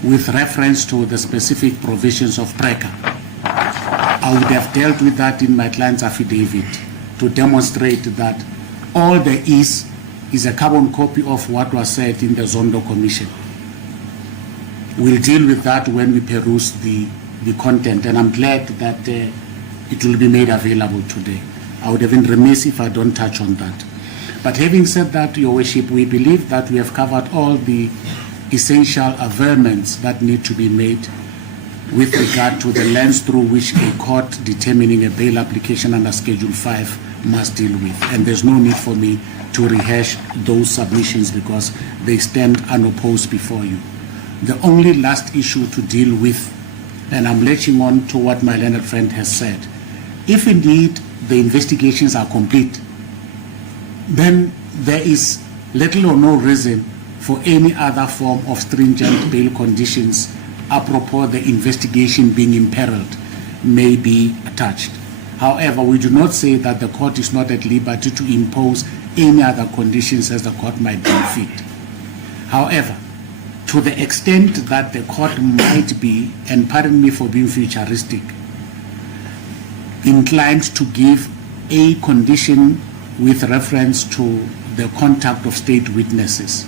with reference to the specific provisions of PRECA. I would have dealt with that in my client's affidavit to demonstrate that all there is a carbon copy of what was said in the Zondo Commission. We'll deal with that when we peruse the content, and I'm glad that it will be made available today. I would have been remiss if I don't touch on that. But having said that, Your Worship, we believe that we have covered all the essential averments that need to be made with regard to the lens through which a court determining a bail application under Schedule 5 must deal with. And there's no need for me to rehash those submissions because they stand unopposed before you. The only last issue to deal with, and I'm latching on to what my learned friend has said, if indeed the investigations are complete, then there is little or no reason for any other form of stringent bail conditions apropos the investigation being imperiled may be attached. However, we do not say that the court is not at liberty to impose any other conditions as the court might deem fit. However, to the extent that the court might be, and pardon me for being futuristic, inclined to give a condition with reference to the contact of state witnesses,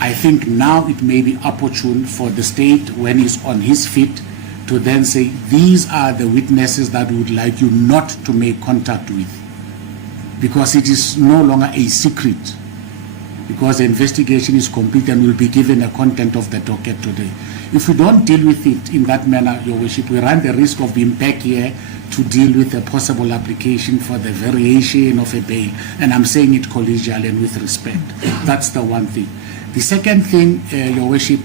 I think now it may be opportune for the state, when he's on his feet, to then say, these are the witnesses that we would like you not to make contact with, because it is no longer a secret, because the investigation is complete and will be given a content of the docket today. If we don't deal with it in that manner, Your Worship, we run the risk of being back here to deal with a possible application for the variation of a bail, and I'm saying it collegially and with respect. That's the one thing. The second thing, Your Worship,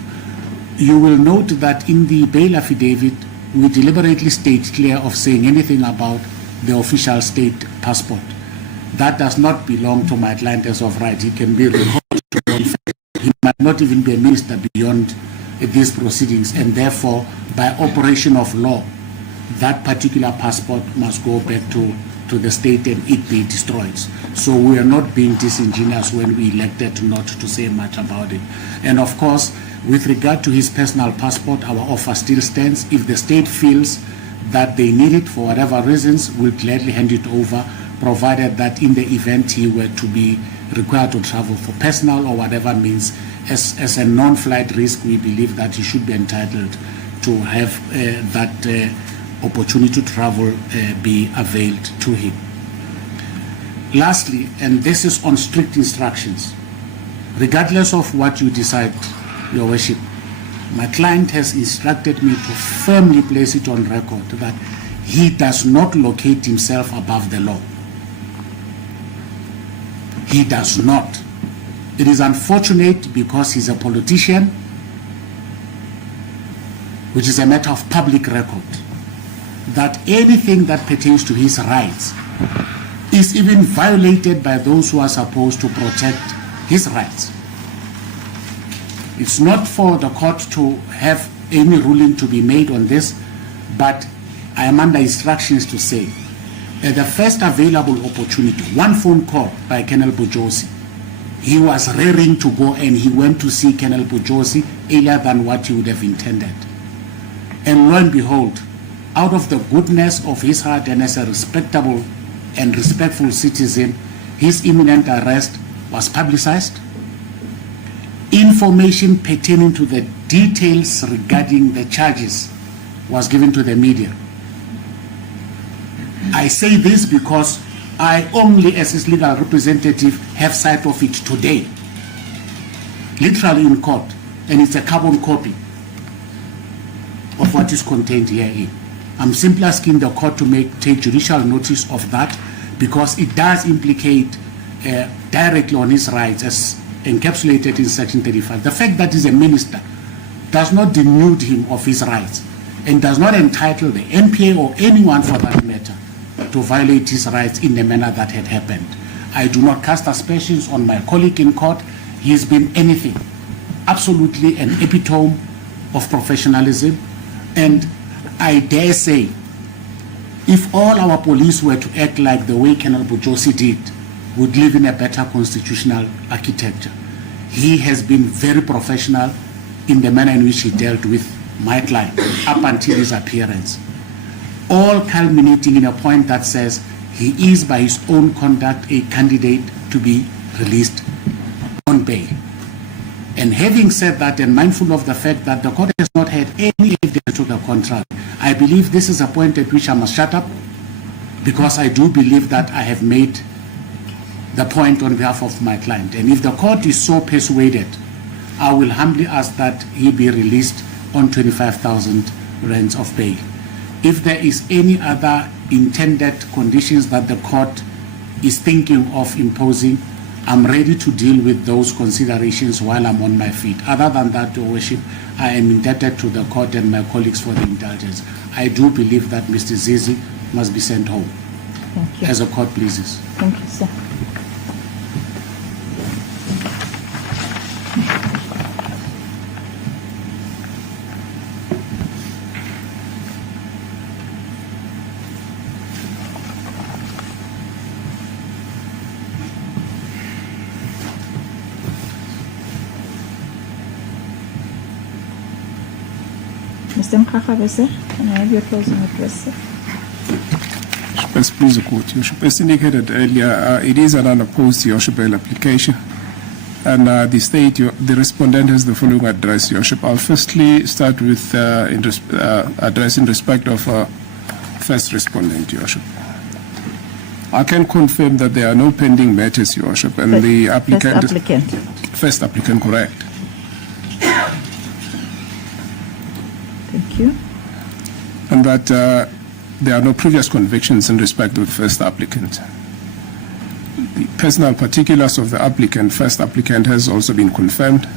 you will note that in the bail affidavit, we deliberately state clear of saying anything about the official state passport. That does not belong to my client as of right. He can be recalled to confess. He might not even be a minister beyond these proceedings, and therefore, by operation of law, that particular passport must go back to the state and it be destroyed. So we are not being disingenuous when we elected not to say much about it. And of course, with regard to his personal passport, our offer still stands. If the state feels that they need it for whatever reasons, we'll gladly hand it over, provided that in the event he were to be required to travel for personal or whatever means, as a non-flight risk, we believe that he should be entitled to have that opportunity to travel be availed to him. Lastly, and this is on strict instructions, regardless of what you decide, Your Worship, my client has instructed me to firmly place it on record that he does not locate himself above the law. He does not. It is unfortunate because he's a politician, which is a matter of public record, that anything that pertains to his rights is even violated by those who are supposed to protect his rights. It's not for the court to have any ruling to be made on this, but I am under instructions to say, at the first available opportunity, one phone call by Colonel Bujosi, he was raring to go and he went to see Colonel Bujosi earlier than what he would have intended. And lo and behold, out of the goodness of his heart and as a respectable and respectful citizen, his imminent arrest was publicized. Information pertaining to the details regarding the charges was given to the media. I say this because I only, as his legal representative, have sight of it today, literally in court, and it's a carbon copy of what is contained herein. I'm simply asking the court to take judicial notice of that, because it does implicate directly on his rights as encapsulated in Section 35. The fact that he's a minister does not denude him of his rights and does not entitle the MPA or anyone for that matter to violate his rights in the manner that had happened. I do not cast aspersions on my colleague in court. He has been anything, absolutely an epitome of professionalism. And I dare say, if all our police were to act like the way Colonel Bojosi did, would live in a better constitutional architecture. He has been very professional in the manner in which he dealt with my client up until his appearance, all culminating in a point that says he is by his own conduct a candidate to be released on bail. And having said that, and mindful of the fact that the court has not had any evidence to the contrary, I believe this is a point at which I must shut up, because I do believe that I have made the point on behalf of my client. And if the court is so persuaded, I will humbly ask that he be released on 25,000 rands of bail. If there is any other intended conditions that the court is thinking of imposing, I'm ready to deal with those considerations while I'm on my feet. Other than that, Your Worship, I am indebted to the court and my colleagues for the indulgence. I do believe that Mr. Zizi must be sent home. Thank you. As the court pleases. Thank you, sir. Mr. Mkakhabese, can I have your closing address, sir? As please the court, Your Worship. As indicated earlier, it is an unopposed Your Worship bail application. And the respondent has the following address, Your Worship. I'll firstly start with address in respect of first respondent, Your Worship. I can confirm that there are no pending matters, Your Worship, and the applicant... First applicant, correct. Thank you. And that there are no previous convictions in respect of the first applicant. The personal particulars of the applicant, first applicant, has also been confirmed,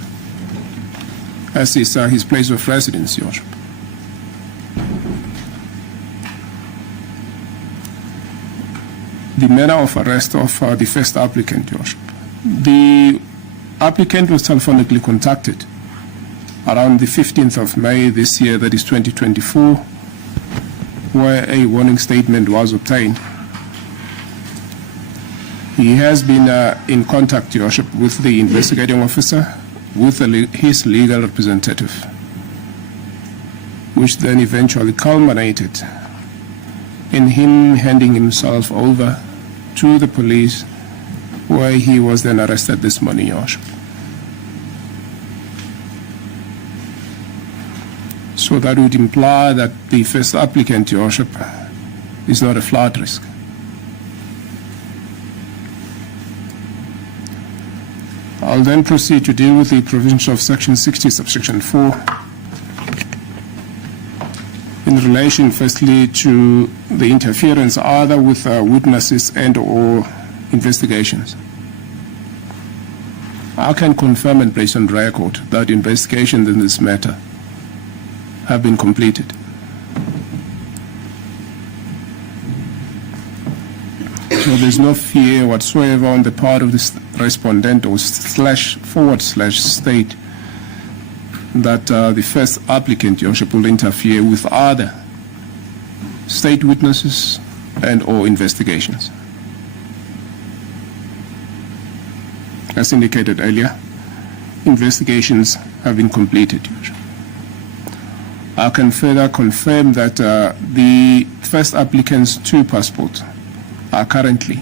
as is his place of residence, Your Worship. The manner of arrest of the first applicant, Your Worship. The applicant was telephonically contacted around the 15th of May this year, that is 2024, where a warning statement was obtained. He has been in contact, Your Worship, with the investigating officer, with his legal representative, which then eventually culminated in him handing himself over to the police, where he was then arrested this morning, Your Worship. So that would imply that the first applicant, Your Worship, is not a flight risk. I'll then proceed to deal with the provisions of Section 60, subsection 4, in relation, firstly, to the interference either with witnesses and or investigations. I can confirm and place on record that investigations in this matter have been completed. So there's no fear whatsoever on the part of the respondent or //state that the first applicant, Your Worship, will interfere with other state witnesses and or investigations. As indicated earlier, investigations have been completed, Your Worship. I can further confirm that the first applicant's 2 passports are currently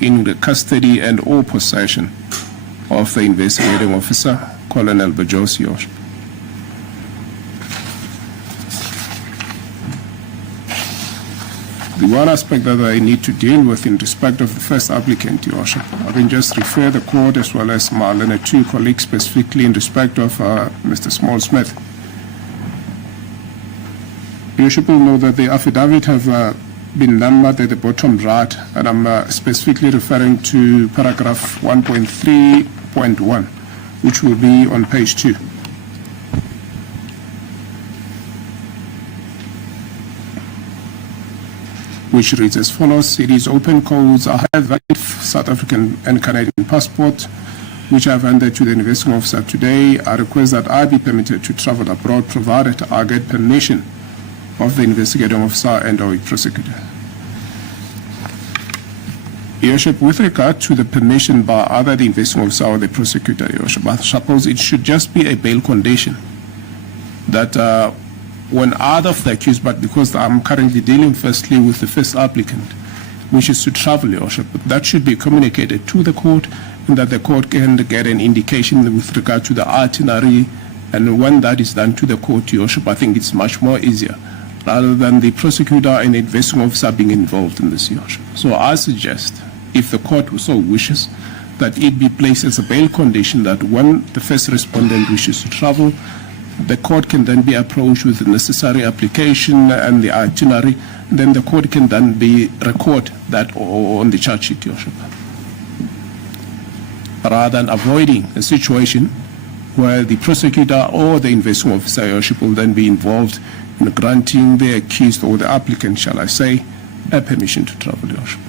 in the custody and or possession of the investigating officer, Colonel Bojosi, Your Worship. The one aspect that I need to deal with in respect of the first applicant, Your Worship, I can just refer the court as well as my learned two colleagues specifically in respect of Mr. Small-Smith. Your Worship will know that the affidavit have been numbered at the bottom right, and I'm specifically referring to paragraph 1.3.1, which will be on page 2. Which reads as follows. It is open codes. I have valid South African and Canadian passport, which I have handed to the investigating officer today. I request that I be permitted to travel abroad, provided I get permission of the investigating officer and/or prosecutor. Your Worship, with regard to the permission by either the investigating officer or the prosecutor, Your Worship, I suppose it should just be a bail condition that when either of the accused, but because I'm currently dealing firstly with the first applicant, which is to travel, Your Worship, that should be communicated to the court, and that the court can get an indication with regard to the itinerary, and when that is done to the court, Your Worship, I think it's much more easier, rather than the prosecutor and the investigating officer being involved in this, Your Worship. So I suggest, if the court so wishes, that it be placed as a bail condition that when the first respondent wishes to travel, the court can then be approached with the necessary application and the itinerary. Then the court can then record that on the charge sheet, Your Worship, rather than avoiding a situation where the prosecutor or the investigating officer, Your Worship, will then be involved in granting the accused or the applicant, shall I say, a permission to travel, Your Worship.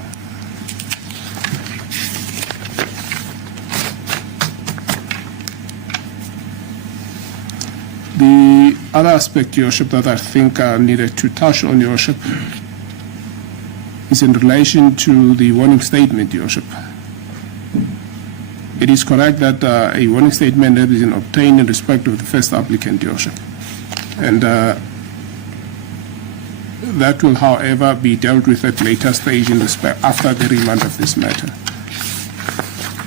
The other aspect, Your Worship, that I think I needed to touch on, Your Worship, is in relation to the warning statement, Your Worship. It is correct that a warning statement has been obtained in respect of the first applicant, Your Worship. And that will, however, be dealt with at a later stage in respect after the remand of this matter.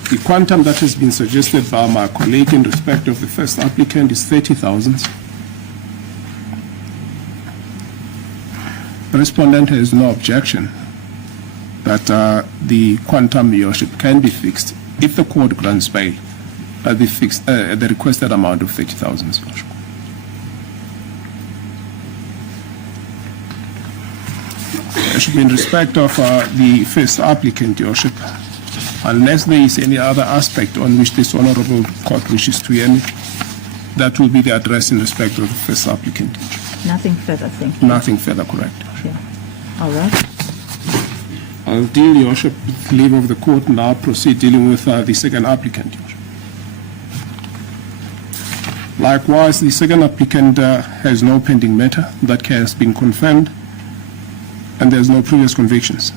The quantum that has been suggested by my colleague in respect of the first applicant is 30,000. The respondent has no objection that the quantum, Your Worship, can be fixed if the court grants bail at the requested amount of 30,000. Your Worship. In respect of the first applicant, Your Worship, unless there is any other aspect on which this honorable court wishes to hear me, that will be the address in respect of the first applicant. Nothing further, thank you. Nothing further, correct. Yeah. All right. I'll deal, Your Worship, with leave of the court, and I'll proceed dealing with the second applicant, Your Worship. Likewise, the second applicant has no pending matter that has been confirmed, and there's no previous convictions.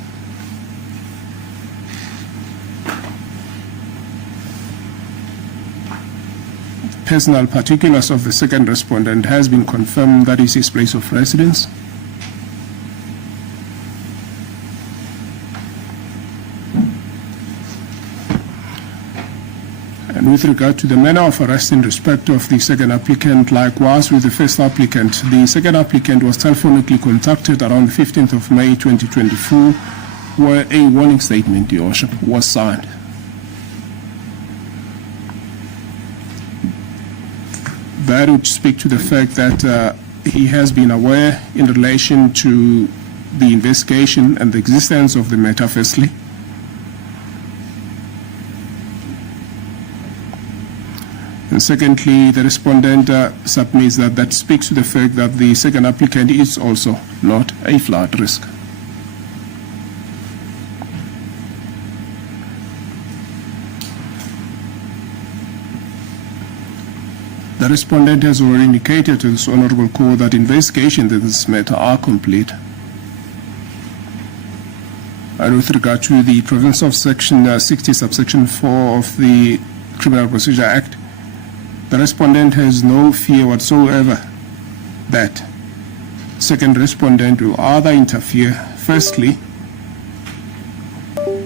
Personal particulars of the second respondent has been confirmed, that is his place of residence. And with regard to the manner of arrest in respect of the second applicant, likewise with the first applicant, the second applicant was telephonically contacted around the 15th of May 2024, where a warning statement, Your Worship, was signed. That would speak to the fact that he has been aware in relation to the investigation and the existence of the matter, firstly. And secondly, the respondent submits that speaks to the fact that the second applicant is also not a flight risk. The respondent has already indicated to this honorable court that investigations in this matter are complete. And with regard to the provisions of Section 60, subsection 4 of the Criminal Procedure Act, the respondent has no fear whatsoever that second respondent will either interfere, firstly,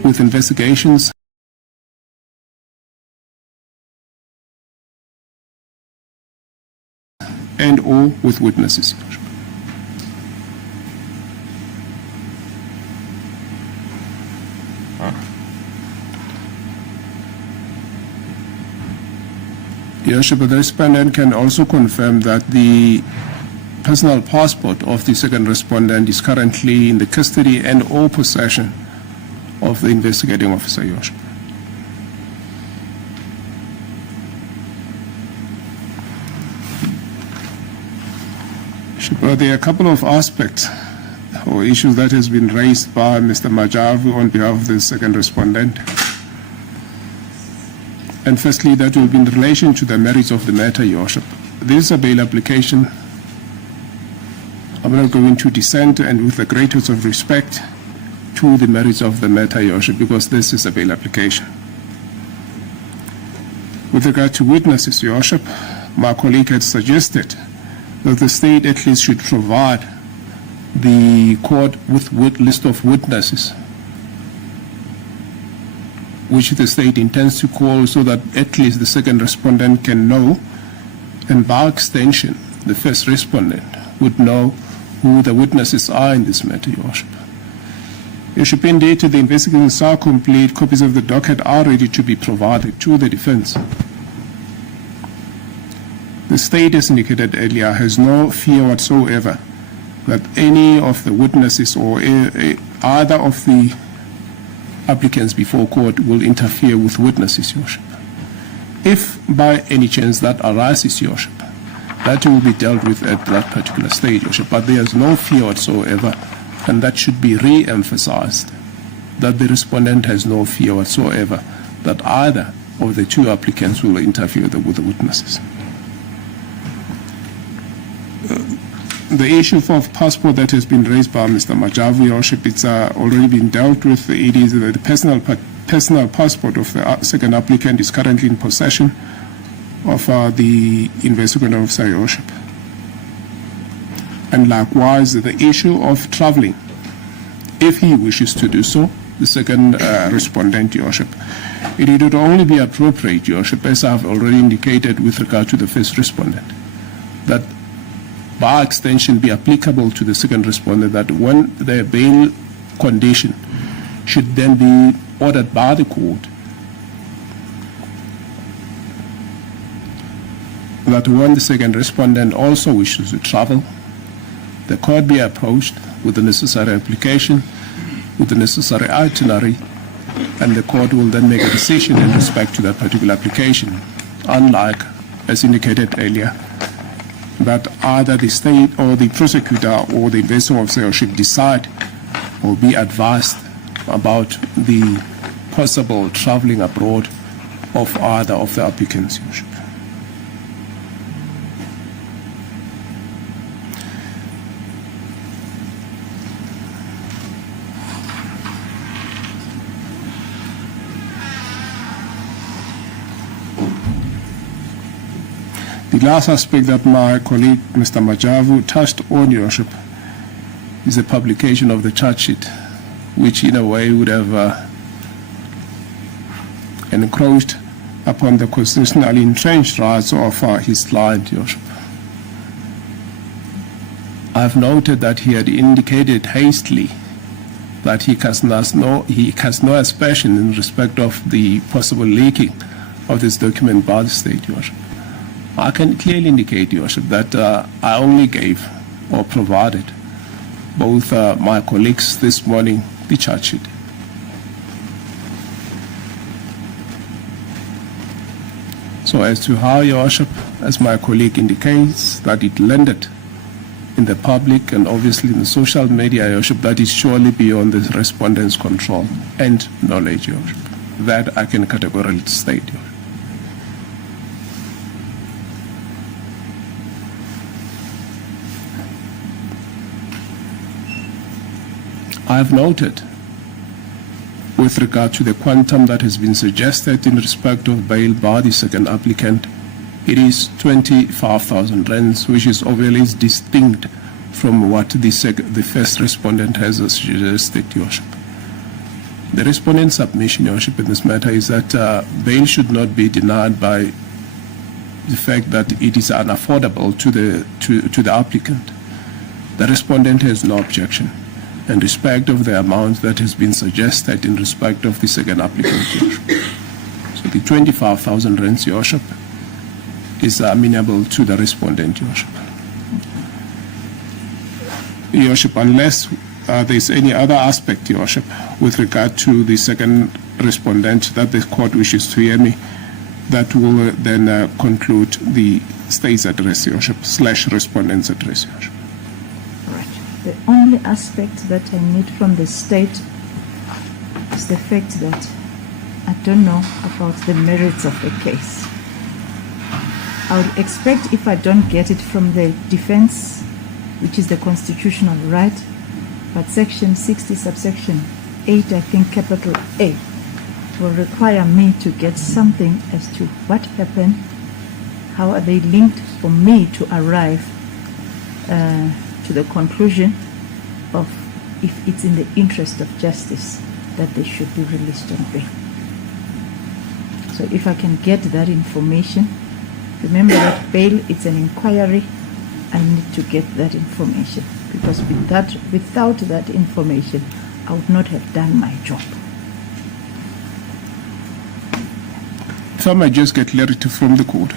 with investigations and or with witnesses. Your Worship, the respondent can also confirm that the personal passport of the second respondent is currently in the custody and or possession of the investigating officer, Your Worship. Well, there are a couple of aspects or issues that has been raised by Mr. Majavu on behalf of the second respondent. And firstly, that will be in relation to the merits of the matter, Your Worship. This is a bail application. I'm not going to dissent and with the greatest of respect to the merits of the matter, Your Worship, because this is a bail application. With regard to witnesses, Your Worship, my colleague had suggested that the state at least should provide the court with list of witnesses which the state intends to call, so that at least the second respondent can know, and by extension the first respondent would know who the witnesses are in this matter, Your Worship. Your Worship, indeed, the investigations are complete. Copies of the docket are ready to be provided to the defense. The state, as indicated earlier, has no fear whatsoever that any of the witnesses or either of the applicants before court will interfere with witnesses, Your Worship. If by any chance that arises, Your Worship, that will be dealt with at that particular stage, Your Worship. But there is no fear whatsoever, and that should be re-emphasized, that the respondent has no fear whatsoever that either of the two applicants will interfere with the witnesses. The issue of passport that has been raised by Mr. Majavu, Your Worship, it's already been dealt with. It is the personal passport of the second applicant is currently in possession of the investigating officer, Your Worship. And likewise, the issue of traveling, if he wishes to do so, the second respondent, Your Worship, it would only be appropriate, Your Worship, as I've already indicated with regard to the first respondent, that by extension be applicable to the second respondent, that when the bail condition should then be ordered by the court, that when the second respondent also wishes to travel, the court be approached with the necessary application, with the necessary itinerary, and the court will then make a decision in respect to that particular application, unlike, as indicated earlier, that either the state or the prosecutor or the investigating officer should decide or be advised about the possible traveling abroad of either of the applicants. The last aspect that my colleague, Mr. Majavu, touched on, Your Worship, is the publication of the charge sheet, which in a way would have encroached upon the constitutionally entrenched rights of his client, Your Worship. I have noted that he had indicated hastily that he has no aspersion in respect of the possible leaking of this document by the state, Your Worship. I can clearly indicate, Your Worship, that I only gave or provided both my colleagues this morning the charge sheet. So as to how, Your Worship, as my colleague indicates, that it landed in the public and obviously in the social media, Your Worship, that is surely beyond the respondent's control and knowledge, Your Worship. That I can categorically state, Your Worship. I have noted, with regard to the quantum that has been suggested in respect of bail by the second applicant, it is 25,000 rands, which is obviously distinct from what the first respondent has suggested, Your Worship. The respondent's submission, Your Worship, in this matter is that bail should not be denied by the fact that it is unaffordable to the applicant. The respondent has no objection. in respect of the amount that has been suggested in respect of the second applicant, Your Worship. So the 25,000 rands, Your Worship, is amenable to the respondent, Your Worship. Your Worship, unless there is any other aspect, Your Worship, with regard to the second respondent that the court wishes to hear me, that will then conclude the state's address, Your Worship, / respondent's address, Your Worship. Right. The only aspect that I need from the state is the fact that I don't know about the merits of the case. I would expect, if I don't get it from the defense, which is the constitutional right, but section 60 subsection 8, I think capital A, will require me to get something as to what happened, how are they linked, for me to arrive to the conclusion of if it's in the interest of justice that they should be released on bail. So if I can get that information, remember that bail is an inquiry, I need to get that information, because without that information, I would not have done my job. If I might just get clarity from the court.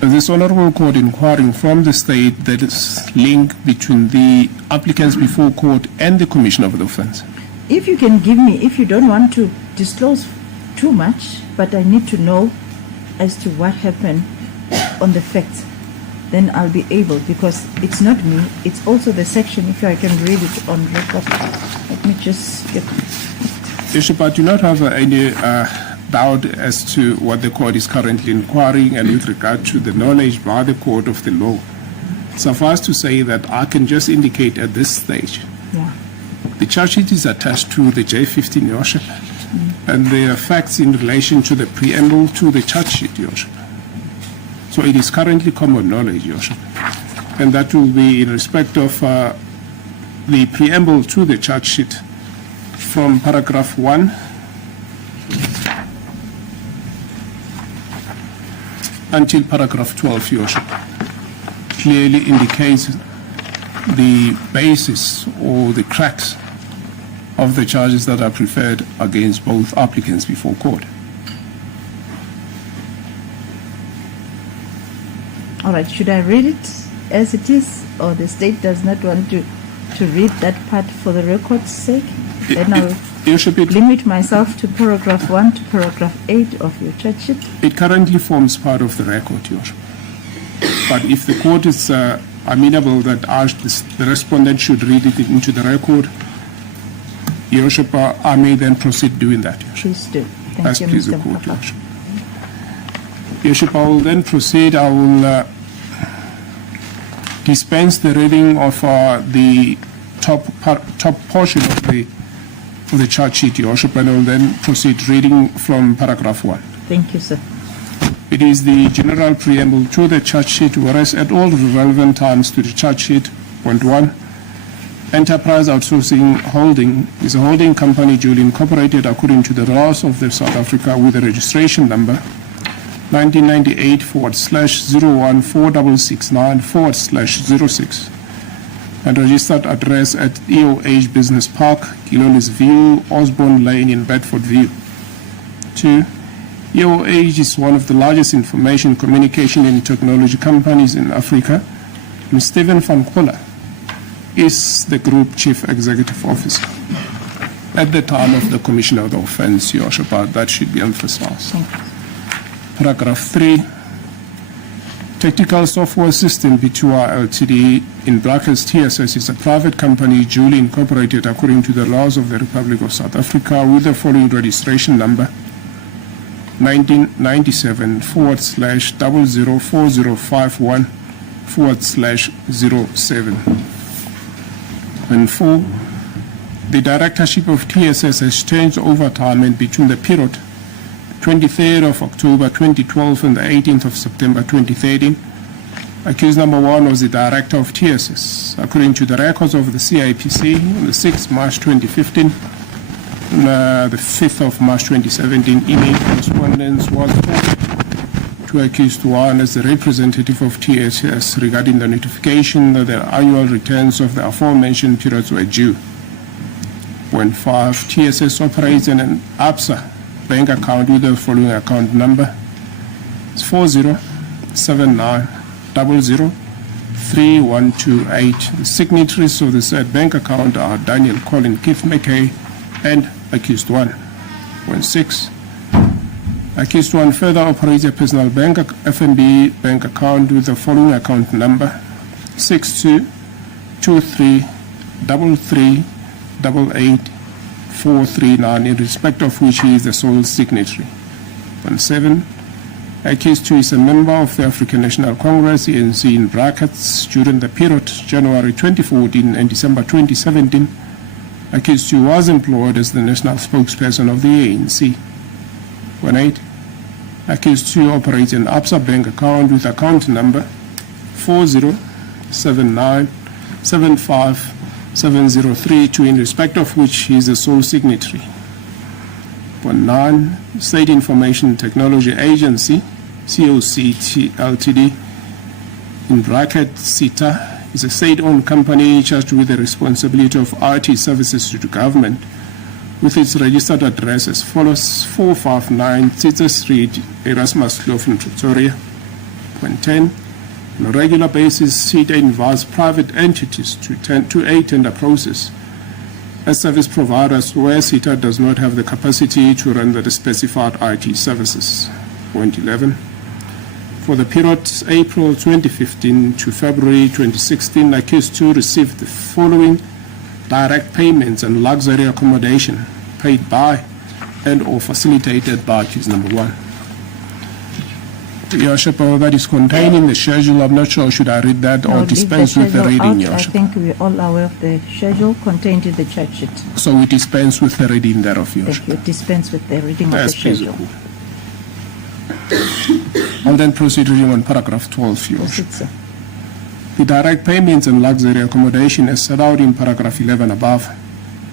This Honorable Court inquiring from the state that is link between the applicants before court and the commission of the offense. If you can give me, if you don't want to disclose too much, but I need to know as to what happened on the facts, then I'll be able, because it's not me, it's also the section, if I can read it on record. Let me just get it. Bishop, I do not have any doubt as to what the court is currently inquiring and with regard to the knowledge by the court of the law. Suffice to say that I can just indicate at this stage, Yeah. the charge sheet is attached to the J15, Your Worship, and there are facts in relation to the preamble to the charge sheet, Your Worship. So it is currently common knowledge, Your Worship, and that will be in respect of the preamble to the charge sheet from paragraph 1 until paragraph 12, Your Worship, clearly indicates the basis or the cracks of the charges that are preferred against both applicants before court. All right, should I read it as it is, or the state does not want to read that part for the record's sake? Then I'll Your Worship, limit myself to paragraph 1 to paragraph 8 of your charge sheet. it currently forms part of the record, Your Worship. But if the court is amenable that the respondent should read it into the record, Your Worship, I may then proceed doing that, Your Worship. Please do. Thank As you, please the Mr. court, Your Papa. Worship. Your Worship, I will then proceed. I will dispense the reading of the top portion of the charge sheet, Your Worship, and I will then proceed reading from paragraph 1. Thank you, sir. It is the general preamble to the charge sheet, whereas at all relevant times to the charge sheet, point 1, Enterprise Outsourcing Holding is a holding company duly incorporated according to the laws of the South Africa with a registration number 1998/0146669/06 and registered address at EOH Business Park, Gilonis View, Osborne Lane in Bedford View. 2. EOH is one of the largest information, communication and technology companies in Africa, and Stephen van Koller is the Group Chief Executive Officer. At the time of the commission of the offense, Your Worship, that should be emphasized. Thank you. Paragraph 3. Technical Software System P2R Ltd, in brackets TSS, is a private company duly incorporated according to the laws of the Republic of South Africa with the following registration number 1997/004051/07. And 4. The directorship of TSS has changed over time and between the period 23rd of October 2012 and the 18th of September 2013. Accused number 1 was the director of TSS. According to the records of the CIPC, on the 6th March 2015, and the 5th of March 2017, email correspondence was forwarded to to accused 1 as the representative of TSS regarding the notification that the annual returns of the aforementioned periods were due. Point 5, TSS operates in an ABSA bank account with the following account number. It's 4079003128. The signatories of the said bank account are Daniel Colin Keith McKay and accused 1. Point 6, accused 1 further operates a personal bank FNB bank account with the following account number 622333888439, in respect of which he is the sole signatory. Point 7, accused 2 is a member of the African National Congress ANC in brackets during the period January 2014 and December 2017. Accused 2 was employed as the national spokesperson of the ANC. 1.8. Accused 2 operates an ABSA bank account with account number 4079757032, in respect of which he is the sole signatory. 1.9. State Information Technology Agency, COCT Ltd, in bracket CITA, is a state-owned company charged with the responsibility of IT services to the government, with its registered address as follows: 459 Tsitsa Street, Erasmus Kloof in Pretoria. Point 10. On a regular basis, CITA invites private entities to a tender process as service providers where CITA does not have the capacity to render the specified IT services. Point 11. For the period April 2015 to February 2016, accused 2 received the following direct payments and luxury accommodation paid by and or facilitated by accused number 1. Your Worship, that is contained in the schedule. I'm not sure, should I read that No, or leave dispense with the schedule reading, out. Your I Worship? think we're all aware of the schedule contained in the charge sheet. So we dispense with the reading thereof, Your Thank Worship. you. Dispense with the reading of the As schedule. feasible. I'll then proceed reading on paragraph 12, Your Worship. Proceed, sir. The direct payments and luxury accommodation as set out in paragraph 11 above,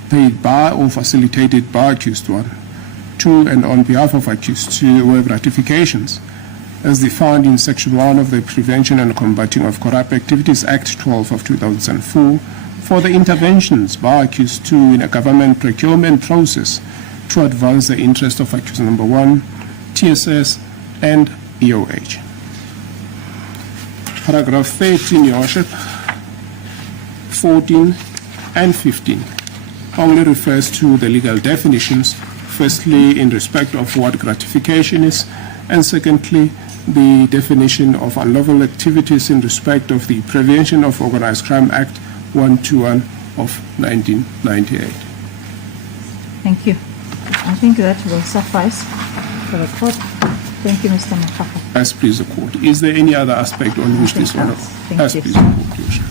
paid by or facilitated by accused 1, to and on behalf of accused 2, waive ratifications as defined in section 1 of the Prevention and Combating of Corrupt Activities Act 12 of 2004 for the interventions by accused 2 in a government procurement process to advance the interest of accused number 1, TSS, and EOH. Paragraph 13, Your Worship, 14 and 15 only refers to the legal definitions, firstly in respect of what gratification is, and secondly the definition of unlawful activities in respect of the Prevention of Organized Crime Act 121 of 1998. Thank you. I think that will suffice for the court. Thank you, Mr. Makaka. As please the court. Is there any other aspect on which this one? Thank As you. please the court, Your Worship.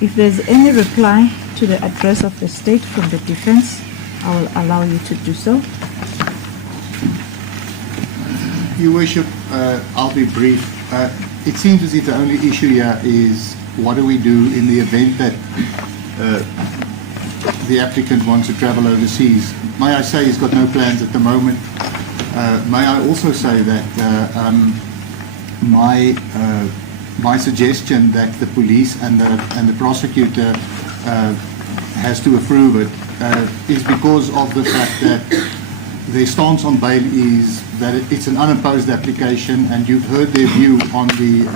If there's any reply to the address of the state from the defense, I will allow you to do so. Your Worship, I'll be brief. It seems as if the only issue here is what do we do in the event that the applicant wants to travel overseas. May I say he's got no plans at the moment. May I also say that my suggestion that the police and the prosecutor has to approve it is because of the fact that their stance on bail is that it's an unopposed application, and you've heard their view on the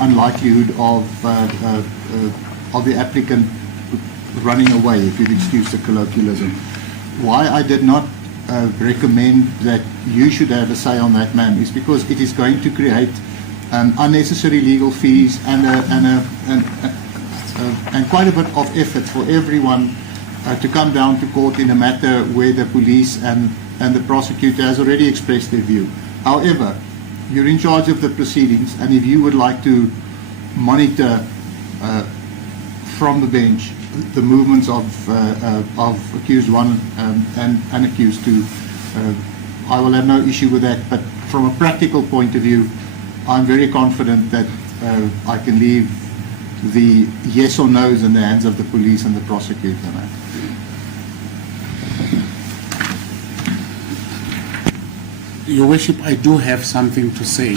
unlikelihood of the applicant running away, if you'd excuse the colloquialism. Why I did not recommend that you should have a say on that, ma'am, is because it is going to create unnecessary legal fees and quite a bit of effort for everyone to come down to court in a matter where the police and the prosecutor has already expressed their view. However, you're in charge of the proceedings, and if you would like to monitor from the bench the movements of accused 1 and accused 2, I will have no issue with that. But from a practical point of view, I'm very confident that I can leave the yes or no's in the hands of the police and the prosecutor. Your Worship, I do have something to say.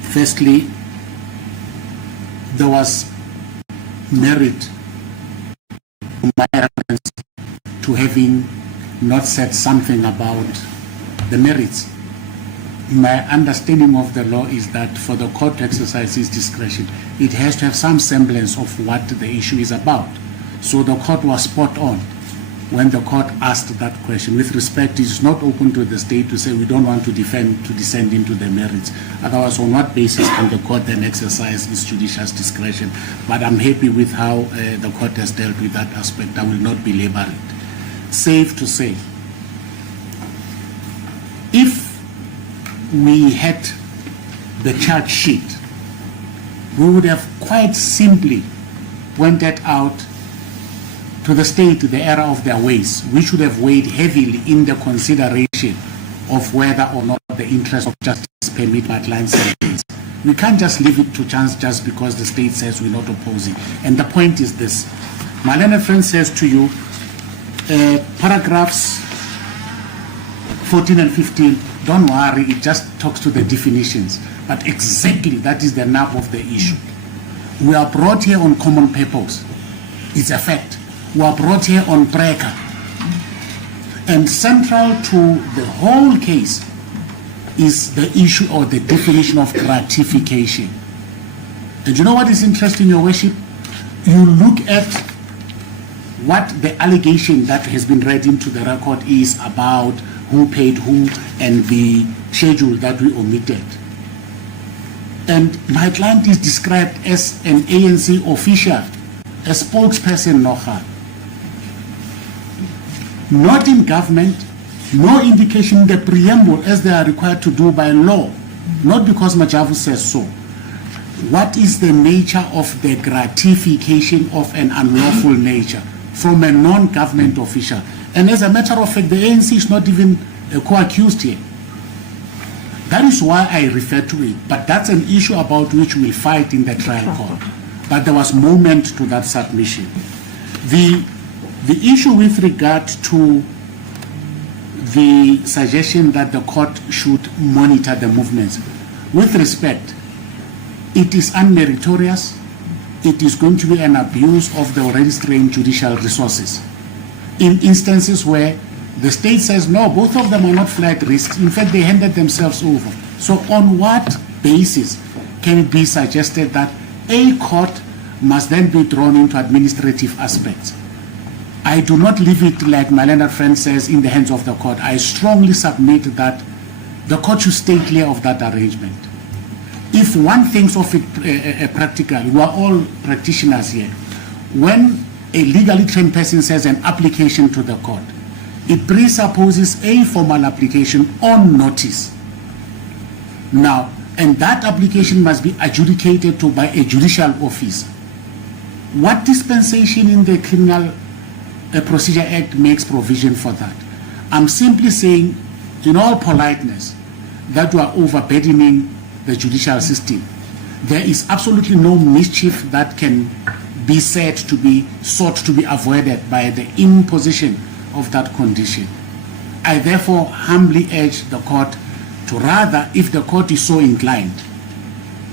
Firstly, there was merit to my reference to having not said something about the merits. My understanding of the law is that for the court to exercise its discretion, it has to have some semblance of what the issue is about. So the court was spot on when the court asked that question. With respect, it is not open to the state to say we don't want to descend into the merits. Otherwise, on what basis can the court then exercise its judicial discretion? But I'm happy with how the court has dealt with that aspect. I will not belabor it. Safe to say, if we had the charge sheet, we would have quite simply pointed out to the state the error of their ways, which would have weighed heavily in the consideration of whether or not the interest of justice permit Matline sentence. We can't just leave it to chance just because the state says we're not opposing. And the point is this. My learned friend says to you, paragraphs 14 and 15, don't worry, it just talks to the definitions. But exactly that is the nub of the issue. We are brought here on common purpose. It's a fact. We are brought here on breaker. And central to the whole case is the issue or the definition of gratification. And you know what is interesting, Your Worship? You look at what the allegation that has been read into the record is about who paid who and the schedule that we omitted. And my client is described as an ANC official, a spokesperson, Noha. Not in government, no indication in the preamble as they are required to do by law, not because Majavu says so. What is the nature of the gratification of an unlawful nature from a non-government official? And as a matter of fact, the ANC is not even co-accused here. That is why I refer to it. But that's an issue about which we'll fight in the trial court. But there was moment to that submission. The issue with regard to the suggestion that the court should monitor the movements, with respect, it is unmeritorious. It is going to be an abuse of the already strained judicial resources. In instances where the state says, no, both of them are not flag risks. In fact, they handed themselves over. So on what basis can it be suggested that a court must then be drawn into administrative aspects? I do not leave it, like my learned friend says, in the hands of the court. I strongly submit that the court should stay clear of that arrangement. If one thinks of it practically, we are all practitioners here. When a legally trained person says an application to the court, it presupposes a formal application on notice. Now, and that application must be adjudicated to by a judicial officer. What dispensation in the Criminal Procedure Act makes provision for that? I'm simply saying, in all politeness, that we are overburdening the judicial system. There is absolutely no mischief that can be said to be sought to be avoided by the imposition of that condition. I therefore humbly urge the court to rather, if the court is so inclined,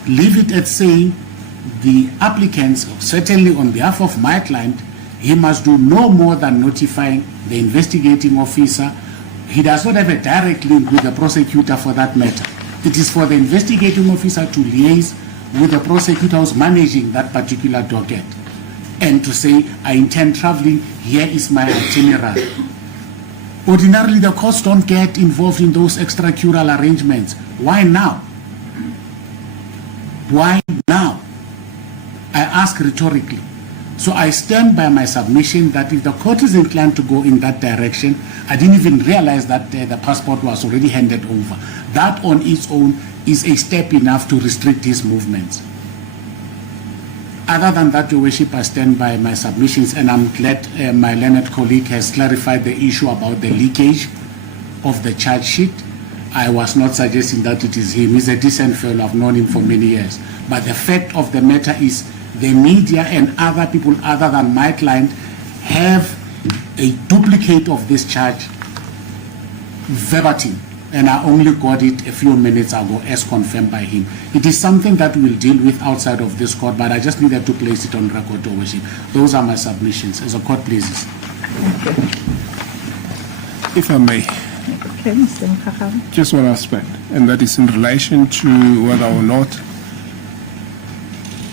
leave it at saying the applicants, certainly on behalf of my client, he must do no more than notifying the investigating officer. He does not have a direct link with the prosecutor for that matter. It is for the investigating officer to liaise with the prosecutor who's managing that particular docket and to say, I intend traveling, here is my itinerary. Ordinarily, the courts don't get involved in those extracurricular arrangements. Why now? Why now? I ask rhetorically. So I stand by my submission that if the court is inclined to go in that direction, I didn't even realize that the passport was already handed over. That on its own is a step enough to restrict his movements. Other than that, Your Worship, I stand by my submissions, and I'm glad my learned colleague has clarified the issue about the leakage of the charge sheet. I was not suggesting that it is him. He's a decent fellow. I've known him for many years. But the fact of the matter is the media and other people other than my client have a duplicate of this charge verbatim, and I only got it a few minutes ago as confirmed by him. It is something that we'll deal with outside of this court, but I just needed to place it on record, Your Worship. Those are my submissions, as a court pleases. If I may, Okay, Mr. Mkakawa. just one aspect, and that is in relation to whether or not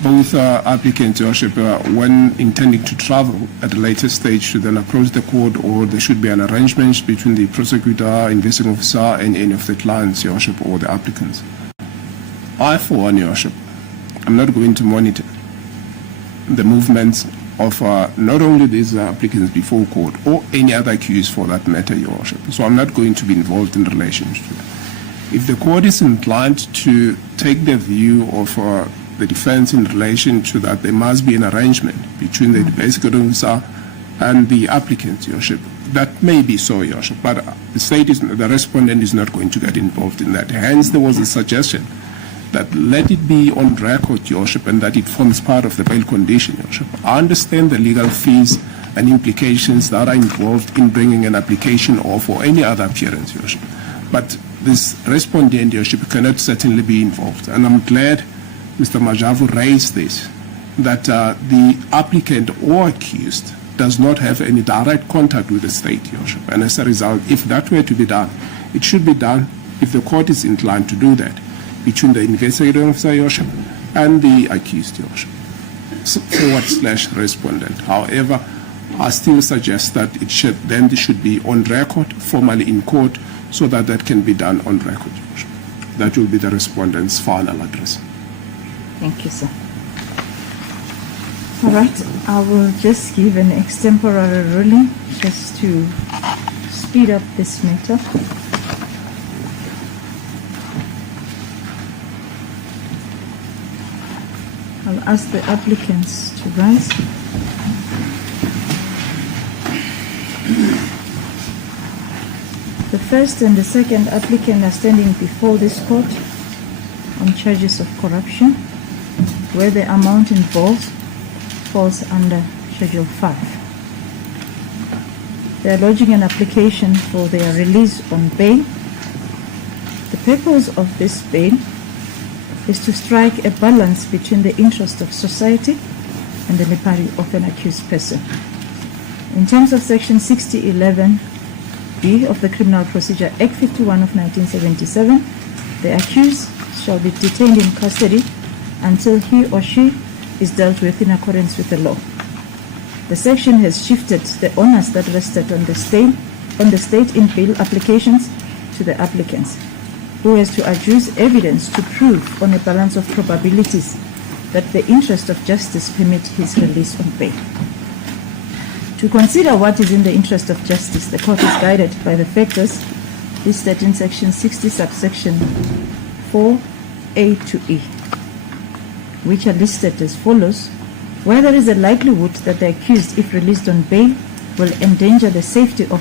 both applicants, Your Worship, when intending to travel at a later stage to then approach the court, or there should be an arrangement between the prosecutor, investigating officer, and any of the clients, Your Worship, or the applicants. I, for one, Your Worship, I'm not going to monitor the movements of not only these applicants before court or any other accused for that matter, Your Worship. So I'm not going to be involved in relation to that. If the court is inclined to take the view of the defense in relation to that, there must be an arrangement between the basic officer and the applicant, Your Worship. That may be so, Your Worship, but the respondent is not going to get involved in that. Hence, there was a suggestion that let it be on record, Your Worship, and that it forms part of the bail condition, Your Worship. I understand the legal fees and implications that are involved in bringing an application or for any other appearance, Your Worship. But this respondent, Your Worship, cannot certainly be involved. And I'm glad Mr. Majavu raised this, that the applicant or accused does not have any direct contact with the state, Your Worship. And as a result, if that were to be done, it should be done, if the court is inclined to do that, between the investigating officer, Your Worship, and the accused, Your Worship, /respondent. However, I still suggest that it should be on record, formally in court, so that that can be done on record, Your Worship. That will be the respondent's final address. Thank you, sir. All right, I will just give an extemporary ruling just to speed up this matter. I'll ask the applicants to rise. The first and the second applicant are standing before this court on charges of corruption, where the amount involved falls under Schedule 5. They are lodging an application for their release on bail. The purpose of this bail is to strike a balance between the interest of society and the liberty of an accused person. In terms of Section 6011B of the Criminal Procedure Act 51 of 1977, the accused shall be detained in custody until he or she is dealt with in accordance with the law. The section has shifted the onus that rested on the state in bail applications to the applicants, who has to adduce evidence to prove on a balance of probabilities that the interest of justice permit his release on bail. To consider what is in the interest of justice, the court is guided by the factors listed in Section 60, subsection 4A to E, which are listed as follows: where there is a likelihood that the accused, if released on bail, will endanger the safety of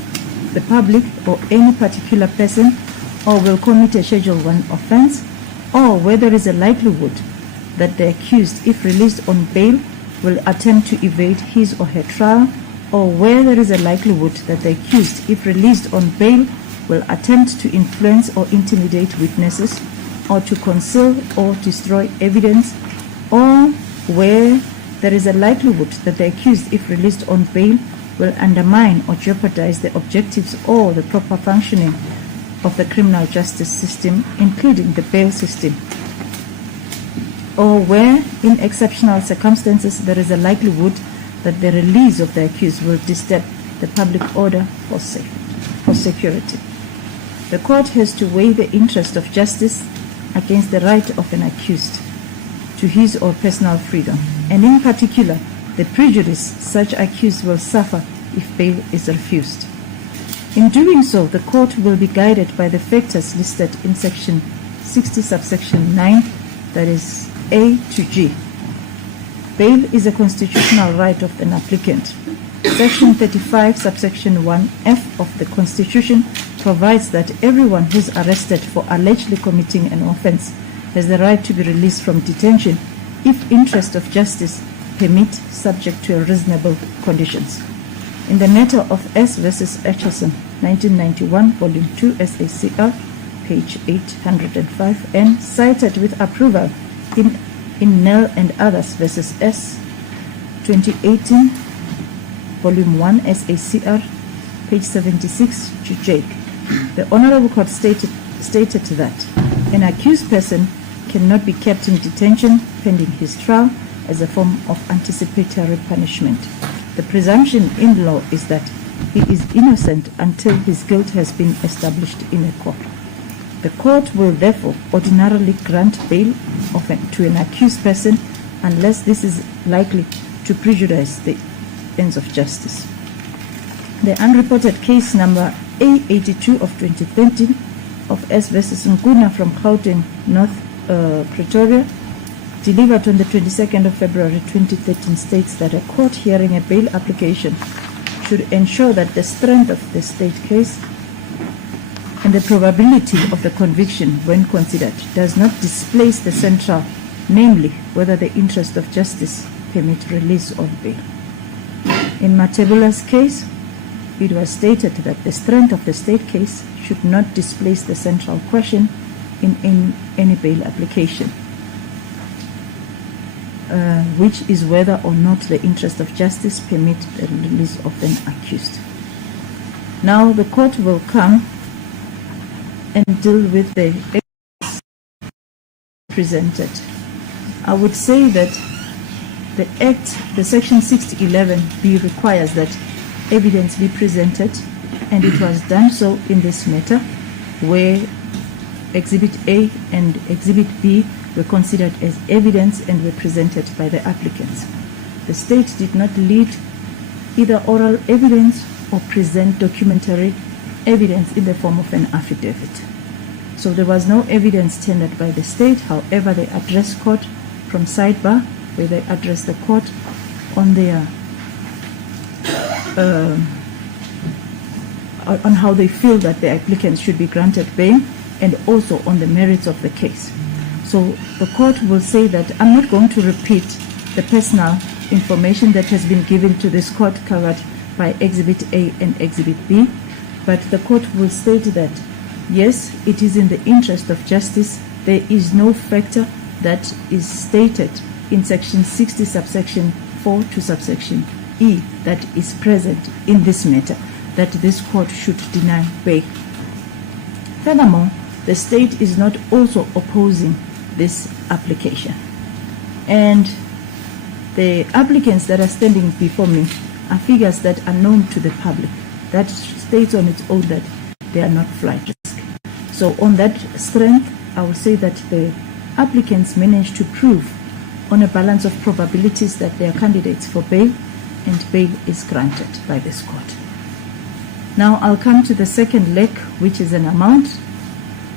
the public or any particular person, or will commit a Schedule 1 offense, or where there is a likelihood that the accused, if released on bail, will attempt to evade his or her trial, or where there is a likelihood that the accused, if released on bail, will attempt to influence or intimidate witnesses, or to conceal or destroy evidence, or where there is a likelihood that the accused, if released on bail, will undermine or jeopardize the objectives or the proper functioning of the criminal justice system, including the bail system, or where, in exceptional circumstances, there is a likelihood that the release of the accused will disturb the public order or security. The court has to weigh the interest of justice against the right of an accused to his or personal freedom, and in particular, the prejudice such accused will suffer if bail is refused. In doing so, the court will be guided by the factors listed in Section 60, subsection 9, that is A to G. Bail is a constitutional right of an applicant. Section 35, subsection 1F of the Constitution provides that everyone who is arrested for allegedly committing an offense has the right to be released from detention if interest of justice permit, subject to reasonable conditions. In the matter of S versus Owesome, 1991, Volume 2, SACR, page 805, and cited with approval in Nell and others versus S, 2018, Volume 1, SACR, page 76 to Jake. The Honorable Court stated that an accused person cannot be kept in detention pending his trial as a form of anticipatory punishment. The presumption in law is that he is innocent until his guilt has been established in a court. The court will therefore ordinarily grant bail to an accused person unless this is likely to prejudice the ends of justice. The unreported case number A82 of 2013 of S versus Nkuna from Gauteng, North Pretoria, delivered on the 22nd of February 2013, states that a court hearing a bail application should ensure that the strength of the state case and the probability of the conviction, when considered, does not displace the central, namely whether the interest of justice permit release on bail. In Matebula's case, it was stated that the strength of the state case should not displace the central question in any bail application, which is whether or not the interest of justice permit the release of an accused. Now the court will come and deal with the evidence presented. I would say that the Act, the Section 6011B, requires that evidence be presented, and it was done so in this matter, where Exhibit A and Exhibit B were considered as evidence and were presented by the applicants. The state did not lead either oral evidence or present documentary evidence in the form of an affidavit. So there was no evidence tendered by the state. However, they addressed court from sidebar, where they addressed the court on their on how they feel that the applicants should be granted bail, and also on the merits of the case. So the court will say that I'm not going to repeat the personal information that has been given to this court covered by Exhibit A and Exhibit B, but the court will state that yes, it is in the interest of justice. There is no factor that is stated in Section 60 subsection 4 to subsection E that is present in this matter that this court should deny bail. Furthermore, the state is not also opposing this application, and the applicants that are standing before me are figures that are known to the public. That states on its own that they are not flight risk. So on that strength, I will say that the applicants managed to prove on a balance of probabilities that they are candidates for bail, and bail is granted by this court. Now I'll come to the second leg, which is an amount.